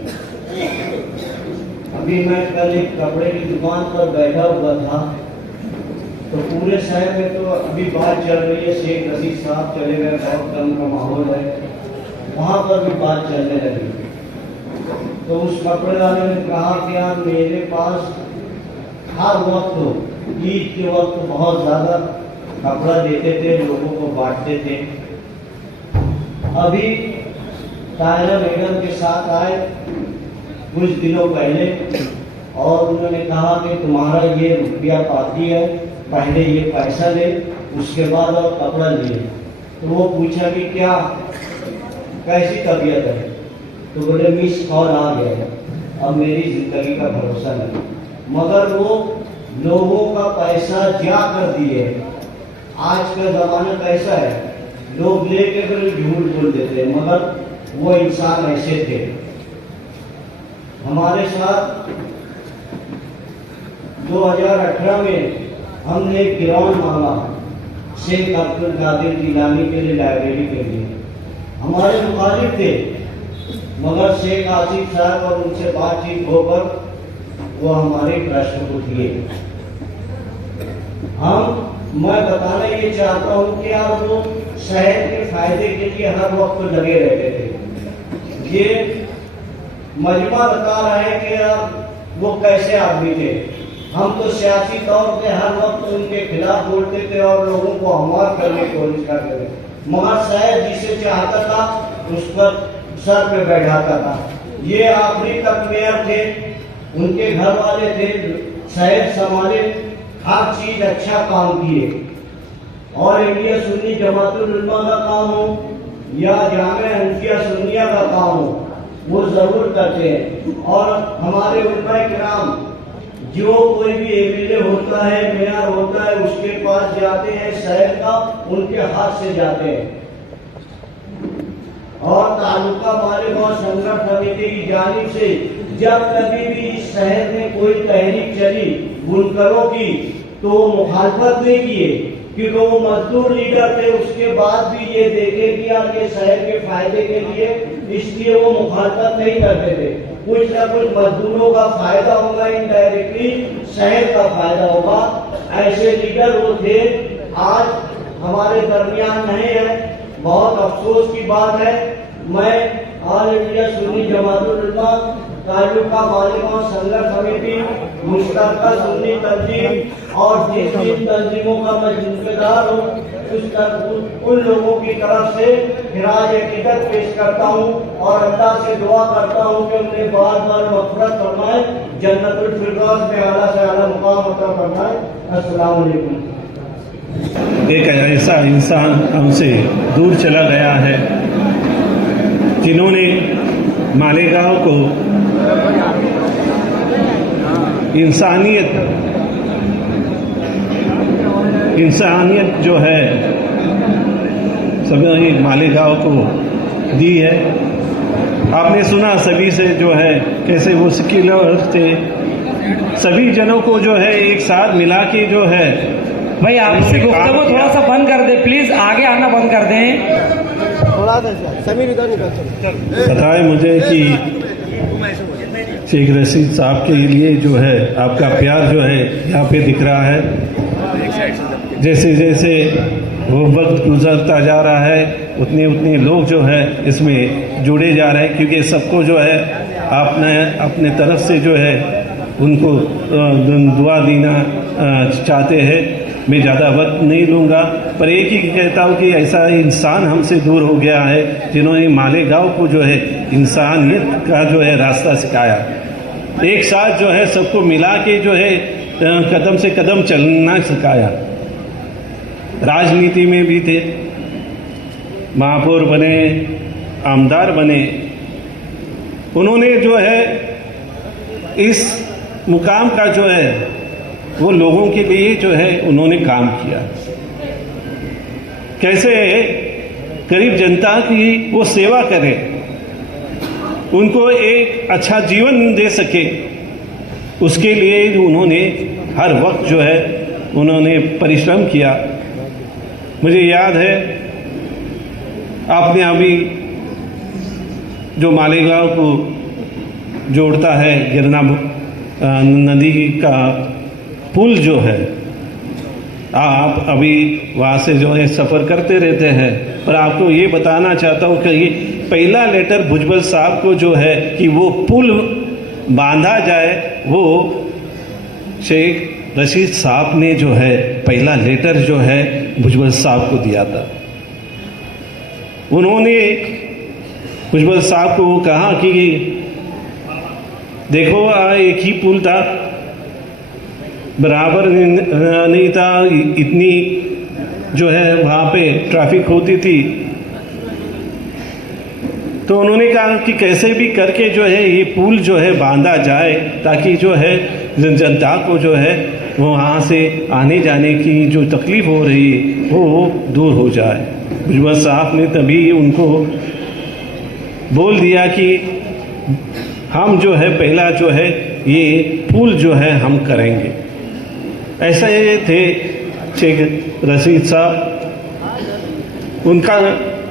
अभी मैं कल एक कपड़े की दुकान पर बैठा हुआ था तो पूरे शहर में तो अभी बात चल रही है, शेख रशीद साहब चले गए, बहुत कम का माहौल है, वहाँ पर भी बात चलने लगी। तो उस कपड़े वाले ने कहा कि आप मेरे पास हर वक्त ईद के वक्त बहुत ज़्यादा कपड़ा देते थे, लोगों को बांटते थे। अभी तायरा बेगम के साथ आए कुछ दिनों पहले और उन्होंने कहा कि तुम्हारा ये रुपया पाती है, पहले ये पैसा ले उसके बाद और कपड़ा लिए। तो वो पूछा कि क्या कैसी तबीयत है, तो बोले मिस कॉल आ गया है, अब मेरी जिंदगी का भरोसा नहीं। मगर वो लोगों का पैसा जा कर दिए। आज का जमाना कैसा है, लोग लेके फिर झूठ बोल देते हैं, मगर वो इंसान ऐसे थे। हमारे साथ 2018 में हमने एक ग्राउंड मांगा शेख अब्दुल कादिर जिलानी के लिए, लाइब्रेरी के लिए। हमारे मुखालिफ थे, मगर शेख आसिफ साहब और उनसे बातचीत होकर वो हमारे प्रश्न को दिए। मैं बताना ये चाहता हूँ कि आप वो शहर के फायदे के लिए हर वक्त लगे रहते थे। ये मजमा बता रहा है कि आप वो कैसे आदमी थे। हम तो सियासी तौर पे हर वक्त उनके खिलाफ बोलते थे और लोगों को हमार करने की कोशिश करते थे, मगर शायद जिसे चाहता था उस पर सर पे बैठाता था। ये आखिरी तक मेयर थे, उनके घर वाले थे, शहर संभाले, हर चीज अच्छा काम किए। और इंडिया सुन्नी जमातुल उलमा का काम हो या जामे हनफिया सुन्निया का काम हो, वो जरूर करते हैं। और हमारे उलमा किराम जो कोई भी एमएलए होता है, मेयर होता है, उसके पास जाते हैं, शहर का उनके हाथ से जाते हैं। और तालुका मालिक और संघर्ष समिति की जानिब से जब कभी भी इस शहर में कोई तहरीक चली बुनकरों की, तो वो मुखालफत नहीं किए, क्योंकि वो मजदूर लीडर थे। उसके बाद भी ये देखे कि आगे शहर के फायदे के लिए, इसलिए वो मुखालफत नहीं करते थे। कुछ न कुछ मजदूरों का फायदा होगा, इनडायरेक्टली शहर का फायदा होगा, ऐसे लीडर वो थे। आज हमारे दरमियान नहीं है, बहुत अफसोस की बात है। मैं ऑल इंडिया सुन्नी जमातुल उलमा तालुका मालिक और संघर्ष समिति, मुश्तरका सुन्नी तंजीम और जिन तंजीमों का मैं जिम्मेदार हूँ, उन लोगों की तरफ से खिराज अकीदत पेश करता हूँ और अल्लाह से दुआ करता हूँ कि उन्हें बार बार मग़फ़िरत फरमाए, जन्नतुल फिरदौस में आला से आला मुकाम अता फरमाए। अस्सलाम वालेकुम। एक ऐसा इंसान हमसे दूर चला गया है जिन्होंने मालेगांव को इंसानियत जो है सभी मालेगांव को दी है। आपने सुना सभी से जो है कैसे वो स्किलर थे, सभी जनों को जो है एक साथ मिला के जो है। भाई आपसे गुफ्तगू थोड़ा सा बंद कर दे प्लीज, आगे आना बंद कर दें। बताए मुझे कि शेख रशीद साहब के लिए जो है आपका प्यार जो है यहाँ पे दिख रहा है। जैसे जैसे वो वक्त गुजरता जा रहा है उतने उतने लोग जो है इसमें जुड़े जा रहे हैं, क्योंकि सबको जो है आपने अपने तरफ से जो है उनको दुआ देना चाहते हैं। मैं ज़्यादा वक्त नहीं लूँगा, पर एक ही कहता हूँ कि ऐसा इंसान हमसे दूर हो गया है जिन्होंने मालेगांव को जो है इंसानियत का जो है रास्ता सिखाया। एक साथ जो है सबको मिला के जो है कदम से कदम चलना सिखाया। राजनीति में भी थे, महापौर बने, आमदार बने, उन्होंने जो है इस मुकाम का जो है वो लोगों के लिए जो है उन्होंने काम किया। कैसे गरीब जनता की वो सेवा करें, उनको एक अच्छा जीवन दे सके, उसके लिए उन्होंने हर वक्त जो है उन्होंने परिश्रम किया। मुझे याद है आपने अभी जो मालेगांव को जोड़ता है गिरना नदी का पुल जो है, आप अभी वहाँ से जो है सफ़र करते रहते हैं, पर आपको ये बताना चाहता हूँ कि ये पहला लेटर भुजबल साहब को जो है कि वो पुल बांधा जाए, वो शेख रशीद साहब ने जो है पहला लेटर जो है भुजबल साहब को दिया था। उन्होंने भुजबल साहब को कहा कि देखो एक ही पुल था, बराबर नहीं था, इतनी जो है वहाँ पे ट्रैफिक होती थी। तो उन्होंने कहा कि कैसे भी करके जो है ये पुल जो है बांधा जाए, ताकि जो है जनता को जो है वहाँ से आने जाने की जो तकलीफ हो रही है वो दूर हो जाए। भुजबल साहब ने तभी उनको बोल दिया कि हम जो है पहला जो है ये पुल जो है हम करेंगे। ऐसा ये थे शेख रशीद साहब।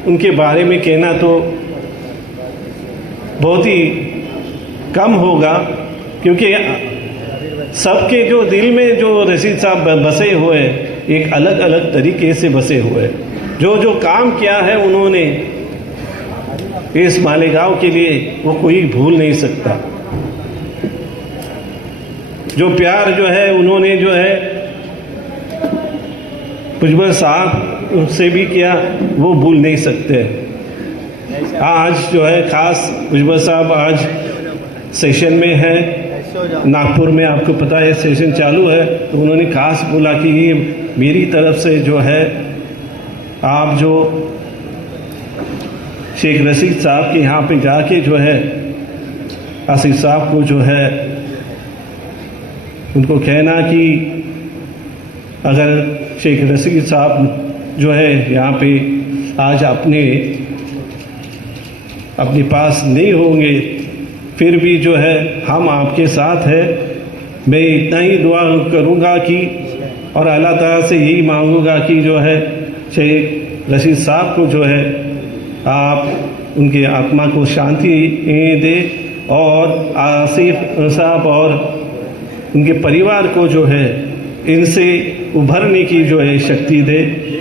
उनके बारे में कहना तो बहुत ही कम होगा, क्योंकि सबके जो दिल में जो रशीद साहब बसे हुए, एक अलग अलग तरीके से बसे हुए, जो काम किया है उन्होंने इस मालेगांव के लिए वो कोई भूल नहीं सकता। जो प्यार जो है उन्होंने जो है भुजबल साहब से भी किया, वो भूल नहीं सकते। आज जो है खास भुजबल साहब आज सेशन में है, नागपुर में आपको पता है सेशन चालू है, तो उन्होंने खास बोला कि ये मेरी तरफ से जो है आप जो शेख रशीद साहब के यहाँ पे जाके जो है आसिफ साहब को जो है उनको कहना कि अगर शेख रशीद साहब जो है यहाँ पे आज अपने पास नहीं होंगे, फिर भी जो है हम आपके साथ है। मैं इतना ही दुआ करूँगा कि और अल्लाह ताला से यही मांगूंगा कि जो है शेख रशीद साहब को जो है आप उनके आत्मा को शांति दे, और आसिफ साहब और उनके परिवार को जो है इनसे उभरने की जो है शक्ति दे।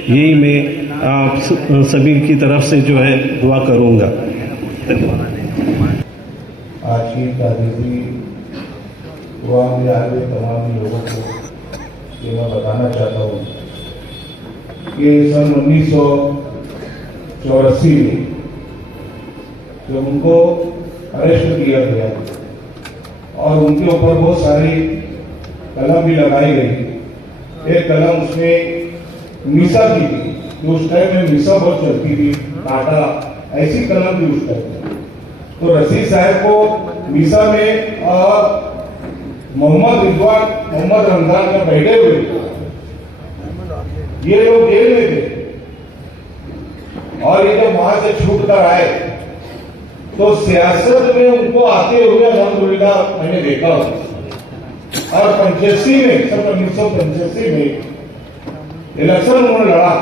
यही मैं आप सभी की तरफ से जो है दुआ करूँगा। आज की तारीखी हुआ में आगे तमाम लोगों को ये मैं बताना चाहता हूँ कि सन 1984 में जब उनको अरेस्ट किया गया और उनके ऊपर बहुत सारी कलम भी लगाई गई। एक कलम उसमें मिसा की थी, तो उस टाइम में मिसा बहुत चलती थी, टाटा ऐसी कलम थी उस टाइम। तो रशीद साहब को मिसा में मोहम्मद रिजवान, मोहम्मद रमजान में बैठे हुए, ये लोग जेल में थे, और ये जब वहां से छूट कर आए तो सियासत में उनको आते हुए अल्हम्दुलिल्लाह मैंने देखा। और 85 में, सन 1985 में इलेक्शन उन्होंने लड़ा,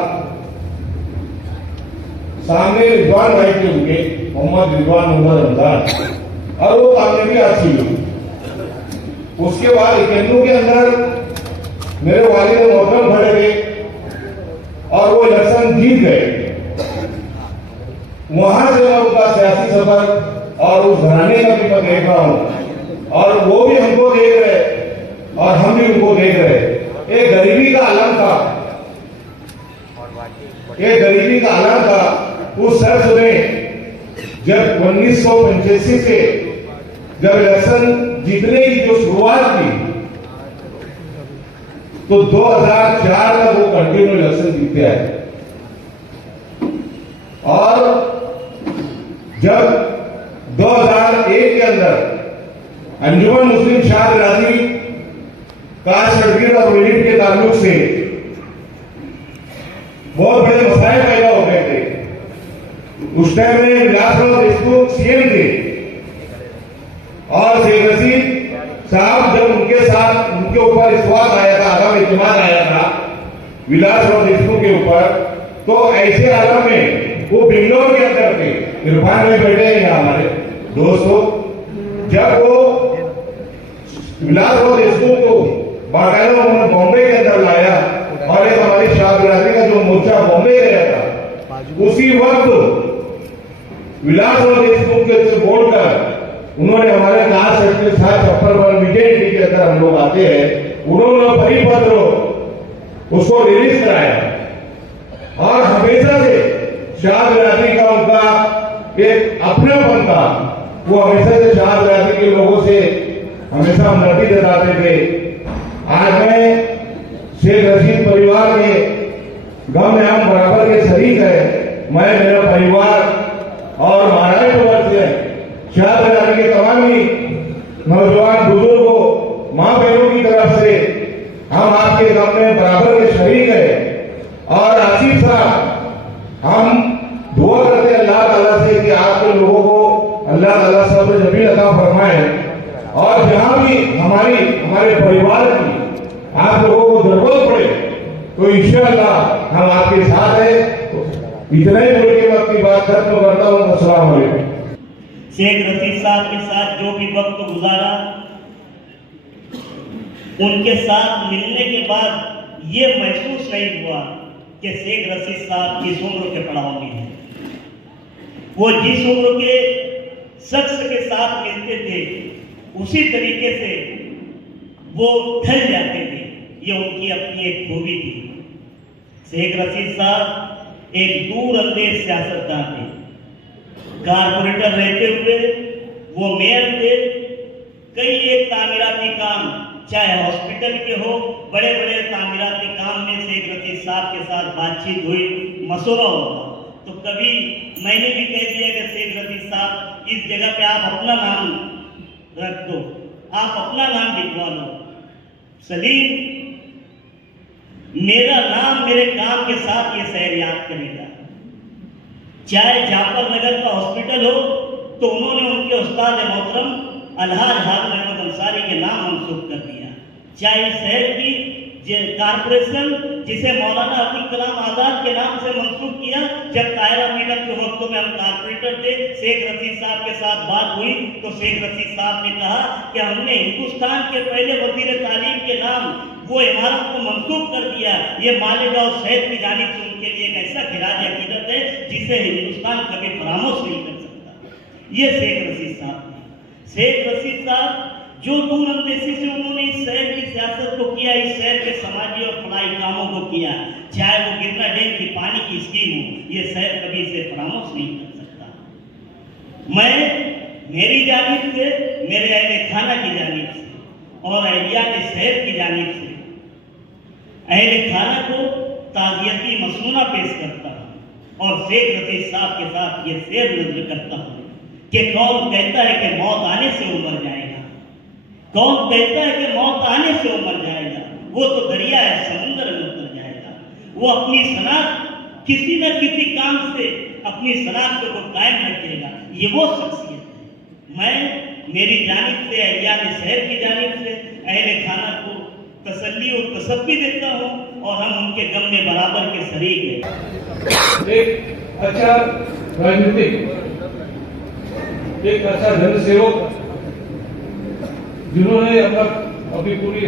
सामने रिजवान भाई थे उनके, मोहम्मद रिजवान, मोहम्मद रमजान, और वो कामयाबी हासिल हुई। उसके बाद इकन्नू के अंदर मेरे वालिद मोहतरम खड़े थे और वो इलेक्शन जीत गए। वहां से मैं उनका सियासी सफर और उस घराने का भी मैं देख रहा हूं, और वो भी हमको देख रहे और हम भी उनको देख रहे। एक गरीबी का आलम था, एक गरीबी का आलम था उस सर्च में। जब 1985 से जब इलेक्शन जीतने की जो शुरुआत की, तो 2004 तक वो कंटिन्यू इलेक्शन जीतते आए। और जब 2001 के अंदर अंजुमन मुस्लिम शाह बिरादरी कास्ट सर्टिफिकेट और मेरिट के ताल्लुक से बहुत बड़े मसाइल पैदा हो गए थे। उस टाइम में विलासराव देशमुख सीएम थे और शेख रशीद साहब जब उनके साथ उनके ऊपर विश्वास आया था, आदम इत्मीनान आया था विलासराव देशमुख के ऊपर, तो ऐसे हालत में वो बेंगलोर के अंदर थे, इरफान में बैठे हैं यहाँ हमारे दोस्तों, जब वो विलासराव देशमुख को बाकायदा उन्होंने बॉम्बे के अंदर लाया और एक हमारी शाह बिरादरी का जो मोर्चा बॉम्बे गया था, उसी वक्त विलासराव देशमुख के से बोलकर उन्होंने हमारे कास्ट सर्टिफिकेट के साथ छप्पर पर मीडिया के अंदर हम लोग आते हैं, उन्होंने परिपत्र उसको रिलीज कराया और हमेशा से शाह बिरादरी का उनका एक अपनापन था, वो हमेशा से शाह बिरादरी के लोगों से हमेशा हमदर्दी जताते थे। आज मैं शेख रशीद परिवार के गम में हम बराबर के शरीक है। मैं, मेरा परिवार और महाराष्ट्र वर्ग से शाह बिरादरी के तमाम ही नौजवान बुजुर्गों, माँ बहनों की तरफ से हम आपके गम में बराबर के शरीक है। और आसिफ साहब, हम दुआ करते हैं अल्लाह ताला से कि आपके लोगों को अल्लाह ताला सब्र जमील अता फरमाए और जहां भी हमारे परिवार की आप लोगों को जरूरत पड़े तो इंशाअल्लाह हम आपके साथ हैं। इतना ही बोल के मैं अपनी बात खत्म करता हूँ। अस्सलाम वालेकुम। शेख रशीद साहब के साथ जो भी वक्त गुजारा, उनके साथ मिलने के बाद ये महसूस नहीं हुआ कि शेख रशीद साहब किस उम्र के पड़ाव में हैं। वो जिस उम्र के शख्स के साथ मिलते थे उसी तरीके से वो ढल जाते थे। ये उनकी अपनी एक खूबी थी। शेख रशीद साहब एक दूरअंदेश सियासतदान थे। कारपोरेटर रहते हुए वो मेयर थे। कई एक तामीराती काम, चाहे हॉस्पिटल के हो, बड़े बड़े तामीराती काम में शेख रशीद साहब के साथ बातचीत हुई, मशवरा हुआ। तो कभी मैंने भी कह दिया कि शेख रशीद साहब इस जगह पे आप अपना नाम रख दो, आप अपना नाम लिखवा लो। सलीम, मेरा नाम मेरे काम के साथ ये शहर याद करेगा। चाहे जाफर नगर का हॉस्पिटल हो तो उन्होंने उनके उस्ताद मोहतरम अलहाज हारून अहमद अंसारी के नाम मंसूब कर दिया। चाहे शहर की कारपोरेशन जिसे मौलाना अब्दुल कलाम आजाद के नाम से मंसूब किया, जब कायरा मीनत के वक्तों में हम कारपोरेटर थे, शेख रशीद साहब के साथ बात हुई तो शेख रशीद साहब ने कहा कि हमने हिंदुस्तान के पहले वजीर तालीम के नाम वो इमारत को मंसूब कर दिया। ये मालेगांव शहर की जानिब से उनके लिए एक ऐसा खिराज अकीदत है जिसे हिंदुस्तान कभी फरामोश नहीं कर सकता। ये शेख रशीद साहब थे। शेख रशीद साहब जो दूरअंदेशी से उन्होंने इस शहर की सियासत को किया, इस शहर के समाजी और फलाई कामों को किया, चाहे वो गिरना डैम की पानी की स्कीम हो, ये शहर कभी इसे फरामोश नहीं कर सकता। मैं मेरी जानिब से, मेरे अहले खाना की जानिब से और अहलिया के शहर की जानिब से अहले खाना को ताज़ियती मसनूना पेश करता हूँ और शेख रशीद साहब के साथ ये शेर नज़र करता हूँ कि कौन कहता है कि मौत आने से वो मर जाएगा, कौन कहता है कि मौत आने से वो मर जाएगा, वो तो दरिया है, समुद्र में उतर जाएगा। वो अपनी शनाख्त किसी न किसी काम से अपनी शनाख्त को कायम रखेगा। ये वो शख्सियत है। मैं मेरी जानिब से, अहलिया शहर की जानिब से अहले खाना को तसल्ली और तसब्बी देता हूँ और हम उनके गम में बराबर के शरीक हैं। एक अच्छा राजनीतिक, एक अच्छा जनसेवक जिन्होंने अपनी पूरी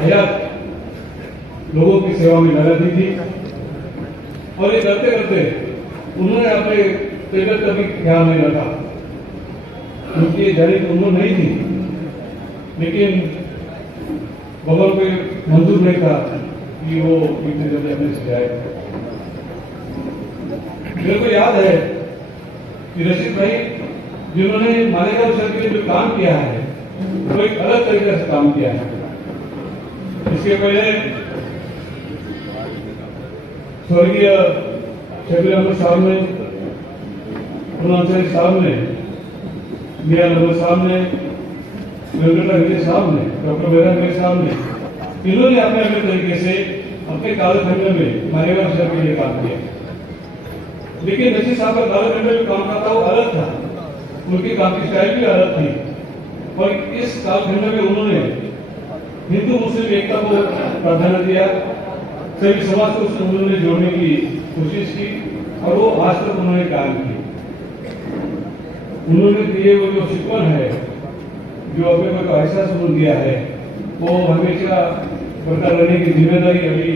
हयात लोगों की सेवा में लगा दी थी और ये करते करते उन्होंने अपने पेपर का भी ख्याल नहीं रखा, क्योंकि ये जारी उम्र नहीं थी, लेकिन बबल को मंजूर नहीं था कि वो इतने जल्दी अपने से जाए। मेरे को याद है कि रशीद भाई जिन्होंने मालेगांव शहर के लिए जो काम किया है वो एक अलग तरीके से काम किया है। इसके पहले स्वर्गीय शबीर अहमद साहब ने, पूर्णाचार्य साहब ने, मियां नवाज साहब ने, वेंकटा साहब ने, डॉक्टर वेदांत साहब ने, इन्होंने अपने अपने तरीके से अपने कालखंड में मालेगांव शहर के लिए काम किया। लेकिन नसीर साहब का कालखंड में काम करता वो अलग था, उनकी काम की स्टाइल भी अलग थी। और इस कालखंड में उन्होंने हिंदू मुस्लिम एकता को प्राधान्य दिया, सभी समाज को उन्होंने जोड़ने की कोशिश की और वो आज तक उन्होंने काम किया। उन्होंने दिए वो जो शिकवन है, जो अपने को एहसास उन्होंने दिया है, वो हमेशा बरकरार रहने की जिम्मेदारी अभी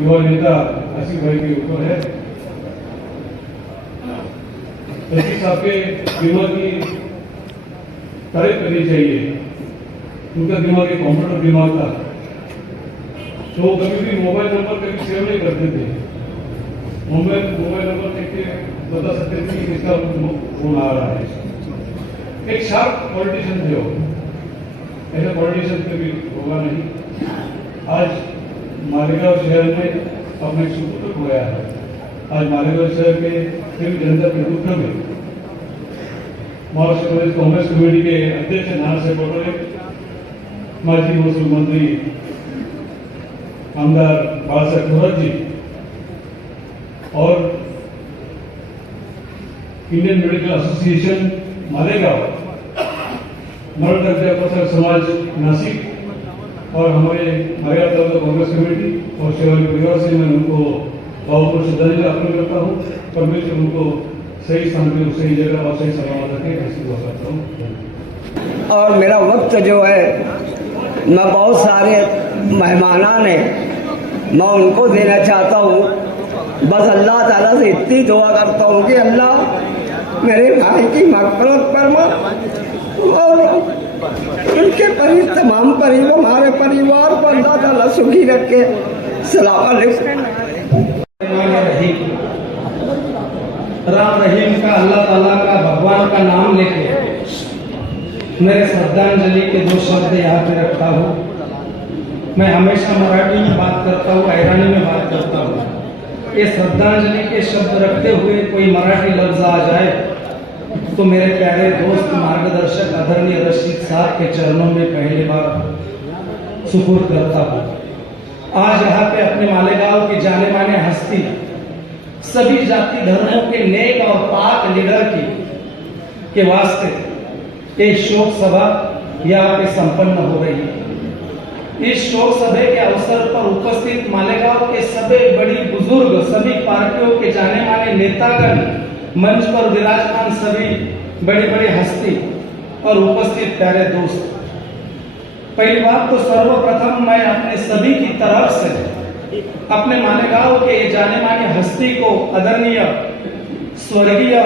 युवा नेता आसिफ भाई के ऊपर है। नसीर साहब के दिमाग की तारीफ करनी चाहिए। उनका दिमाग एक कंप्यूटर दिमाग था, तो वो कभी भी मोबाइल नंबर कभी सेव नहीं करते थे। मोबाइल नंबर देख के बता सकते थे कि किसका फोन आ रहा है। एक शार्प पॉलिटिशियन थे वो, ऐसा पॉलिटिशियन कभी होगा नहीं। आज मालेगांव शहर में अपने सुपुत्र खोया है। आज मालेगांव शहर के सिर्फ जनता के दुख में महाराष्ट्र प्रदेश कांग्रेस कमेटी के अध्यक्ष नाना साहेब पटोले, माजी महसूल मंत्री आमदार बाळासाहेब थोरात जी और इंडियन मेडिकल एसोसिएशन मालेगांव, मरण अध्यापक समाज नासिक और हमारे मालेगांव तालुका कांग्रेस कमेटी और सेवाली परिवार से मैं उनको भावपूर्ण श्रद्धांजलि अर्पण करता हूँ। परमेश्वर उनको सही स्थान पे सही जगह और सही सलामत रखे, ऐसी दुआ करता हूँ। और मेरा वक्त जो है मैं बहुत सारे मेहमानान हैं, मैं उनको देना चाहता हूँ। बस अल्लाह ताला से इतनी दुआ करता हूँ कि अल्लाह मेरे भाई की मग़फ़िरत फरमा और उनके तमाम परिवार, हमारे परिवार को अल्लाह ताला सुखी रखे। सलाम अलैकुम। राम रहीम का, अल्लाह ताला का, भगवान का नाम लेके मेरे श्रद्धांजलि के दो शब्द यहाँ पे रखता हूँ। मैं हमेशा मराठी में बात करता हूँ, ईरानी में बात करता हूँ। ये श्रद्धांजलि के शब्द रखते हुए कोई मराठी लफ्ज आ जाए तो मेरे प्यारे दोस्त मार्गदर्शक आदरणीय रशीद साहब के चरणों में पहली बार सुपुर्द करता हूँ। आज यहाँ पे अपने मालेगांव की जाने माने हस्ती, सभी जाति धर्मों के नेक और पाक लीडर के वास्ते एक शोक सभा यहाँ पे संपन्न हो रही है। इस शोक सभा के अवसर पर उपस्थित मालेगांव के सभी बड़ी बुजुर्ग, सभी पार्टियों के जाने माने नेतागण, मंच पर विराजमान सभी बड़ी बड़ी हस्ती और उपस्थित प्यारे दोस्त, पहली बात तो सर्वप्रथम मैं अपने सभी की तरफ से अपने मालेगांव के जाने माने हस्ती को, आदरणीय स्वर्गीय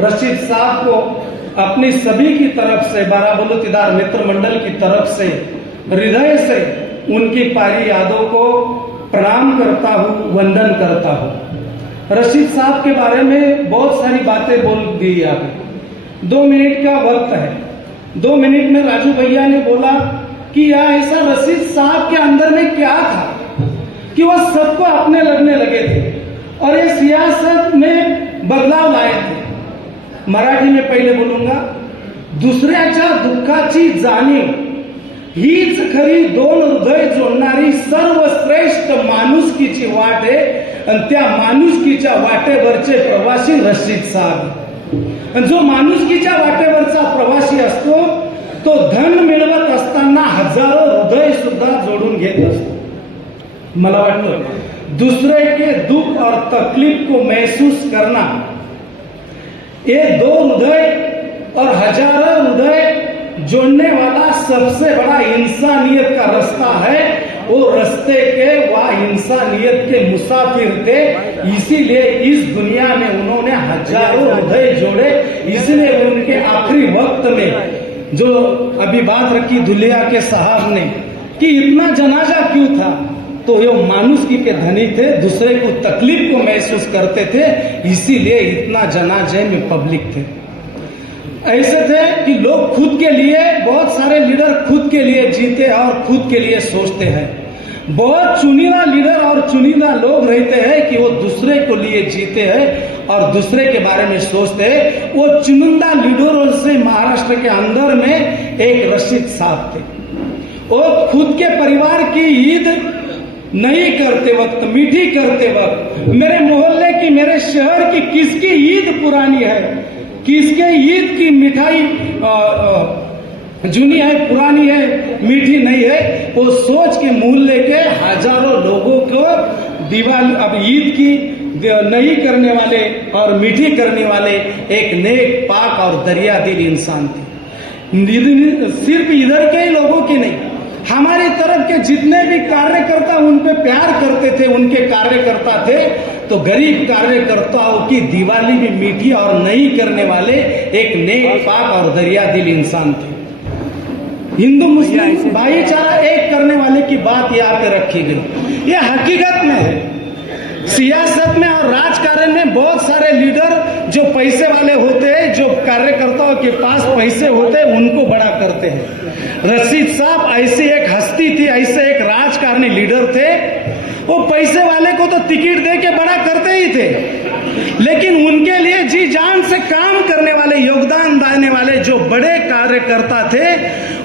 रशीद साहब को अपनी सभी की तरफ से, बाराबलूतीदार मित्र मंडल की तरफ से हृदय से उनकी पारी यादों को प्रणाम करता हूँ, वंदन करता हूँ। रशीद साहब के बारे में बहुत सारी बातें बोल दी आपने। 2 मिनट का वक्त है। 2 मिनट में राजू भैया ने बोला कि यार ऐसा रशीद साहब के अंदर में क्या था कि वह सबको अपने लगने लगे थे और ये सियासत में बदलाव लाए थे। मराठी में पहिले बोलूंगा, दुसऱ्याच्या दुःखाची जाणीव हीच खरी दोन हृदय जोडणारी सर्वश्रेष्ठ माणुसकीची वाट आहे आणि त्या माणुसकीच्या वाटेवरचे प्रवासी रशीद साहब। जो माणुसकीच्या वाटेवरचा प्रवासी असतो तो धन मिळवत असताना हजारो हृदय सुद्धा जोडून घेत असतो। मला वाटतं दूसरे के दुख और तकलीफ को महसूस करना, ये 2 हृदय और हजारों हृदय जोड़ने वाला सबसे बड़ा इंसानियत का रास्ता है। वो रास्ते के वह इंसानियत के मुसाफिर थे, इसीलिए इस दुनिया में उन्होंने हजारों हृदय जोड़े। इसलिए उनके आखिरी वक्त में जो अभी बात रखी दुलिया के साहब ने कि इतना जनाजा क्यों था, तो ये मानुषकी के धनी थे, दूसरे को तकलीफ को महसूस करते थे, इसीलिए इतना जनाजे में पब्लिक थे। ऐसे थे कि लोग खुद के लिए, बहुत सारे लीडर खुद के लिए जीते और खुद के लिए सोचते हैं। बहुत चुनिंदा लीडर और चुनिंदा लोग रहते हैं कि वो दूसरे को लिए जीते हैं और दूसरे के बारे में सोचते हैं। वो चुनिंदा लीडरों से महाराष्ट्र के अंदर में एक रशीद साहब थे। वो खुद के परिवार की ईद नहीं करते वक्त, मीठी करते वक्त, मेरे मोहल्ले की, मेरे शहर की किसकी ईद पुरानी है, किसके ईद की मिठाई जुनी है, पुरानी है, मीठी नहीं है, वो सोच के मोहल्ले के हजारों लोगों को दिवाली, अब ईद की नहीं करने वाले और मीठी करने वाले एक नेक, पाक और दरिया दिल इंसान थे। सिर्फ इधर के ही लोगों की नहीं, हमारी तरफ के जितने भी कार्यकर्ता उन पे प्यार करते थे, उनके कार्यकर्ता थे, तो गरीब कार्यकर्ताओं की दिवाली भी मीठी और नहीं करने वाले एक नेक, पाक और दरिया दिल इंसान थे। हिंदू मुस्लिम भाईचारा एक करने वाले की बात यहाँ पे रखी गई। ये हकीकत में है। सियासत में और राजकारण में बहुत सारे लीडर जो पैसे वाले होते हैं, जो कार्यकर्ताओं के पास पैसे होते हैं, उनको बड़ा करते हैं। रशीद साहब ऐसी एक हस्ती थी, ऐसे एक राजकारणी लीडर थे, वो पैसे वाले को तो टिकट दे के बड़ा करते ही थे, लेकिन उनके लिए जी जान से काम करने वाले, योगदान देने वाले जो बड़े कार्यकर्ता थे,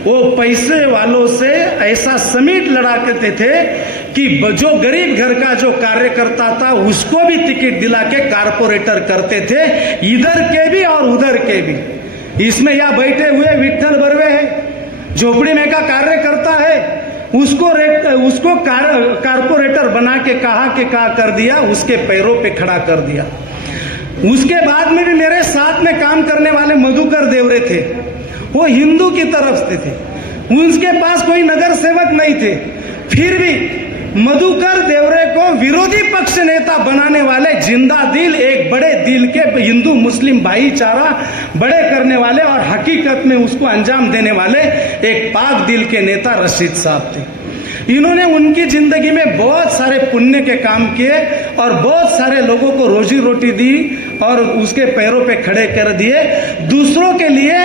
वो पैसे वालों से ऐसा समीट लड़ा करते थे कि जो गरीब घर का जो कार्यकर्ता था उसको भी टिकट दिला के कारपोरेटर करते थे, इधर के भी और उधर के भी। इसमें यहाँ बैठे हुए विठल बर्वे है, झोपड़ी में का कार्यकर्ता है, उसको कारपोरेटर बना के कहा कि क्या कर दिया, उसके पैरों पे खड़ा कर दिया। उसके बाद में भी मेरे साथ में काम करने वाले मधुकर देवरे थे, वो हिंदू की तरफ से थे, उनके पास कोई नगर सेवक नहीं थे, फिर भी मधुकर देवरे को विरोधी पक्ष नेता बनाने वाले जिंदा दिल, एक बड़े दिल के हिंदू मुस्लिम भाईचारा बड़े करने वाले और हकीकत में उसको अंजाम देने वाले एक पाक दिल के नेता रशीद साहब थे। इन्होंने उनकी जिंदगी में बहुत सारे पुण्य के काम किए और बहुत सारे लोगों को रोजी रोटी दी और उसके पैरों पे खड़े कर दिए। दूसरों के लिए,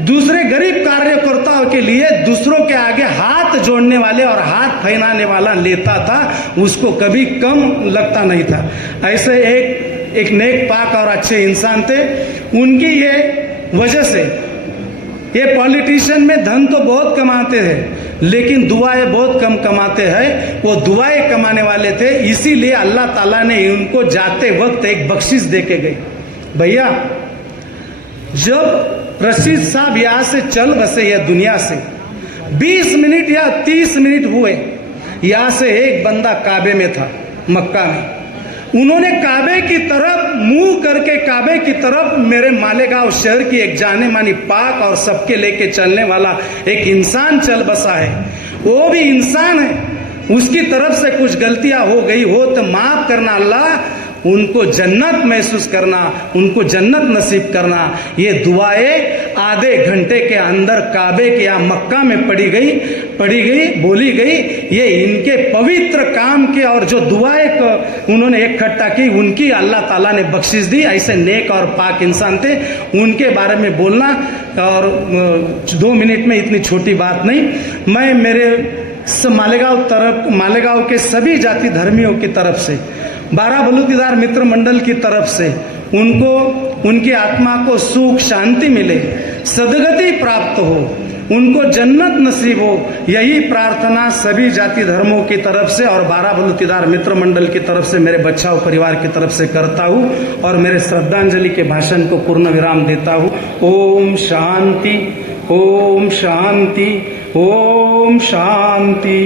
दूसरे गरीब कार्यकर्ताओं के लिए दूसरों के आगे हाथ जोड़ने वाले और हाथ फैलाने वाला नेता था, उसको कभी कम लगता नहीं था। ऐसे एक नेक, पाक और अच्छे इंसान थे। उनकी ये वजह से ये पॉलिटिशियन में धन तो बहुत कमाते हैं, लेकिन दुआएं बहुत कम कमाते हैं। वो दुआएं कमाने वाले थे, इसीलिए अल्लाह ताला ने उनको जाते वक्त एक बख्शिश दे के गए। भैया, जब रशीद साहब यहाँ से चल बसे यह दुनिया से 20 मिनट या 30 मिनट हुए, यहाँ से एक बंदा काबे में था, मक्का में। उन्होंने काबे की तरफ मुंह करके, काबे की तरफ, मेरे मालेगांव शहर की एक जाने मानी, पाक और सबके लेके चलने वाला एक इंसान चल बसा है। वो भी इंसान है, उसकी तरफ से कुछ गलतियां हो गई हो तो माफ करना अल्लाह, उनको जन्नत महसूस करना, उनको जन्नत नसीब करना। ये दुआएं आधे घंटे के अंदर काबे के या मक्का में पड़ी गई, बोली गई। ये इनके पवित्र काम के और जो दुआएं उन्होंने इकट्ठा की, उनकी अल्लाह ताला ने बख्शिश दी। ऐसे नेक और पाक इंसान थे, उनके बारे में बोलना और 2 मिनट में इतनी छोटी बात नहीं। मैं मेरे मालेगांव के सभी जाति धर्मियों की तरफ से, 12 बलूतीदार मित्र मंडल की तरफ से उनको, उनकी आत्मा को सुख शांति मिले, सदगति प्राप्त हो, उनको जन्नत नसीब हो, यही प्रार्थना सभी जाति धर्मों की तरफ से और 12 बलूतीदार मित्र मंडल की तरफ से, मेरे बचाव परिवार की तरफ से करता हूँ और मेरे श्रद्धांजलि के भाषण को पूर्ण विराम देता हूँ। ओम शांति, ओम शांति, ओम शांति।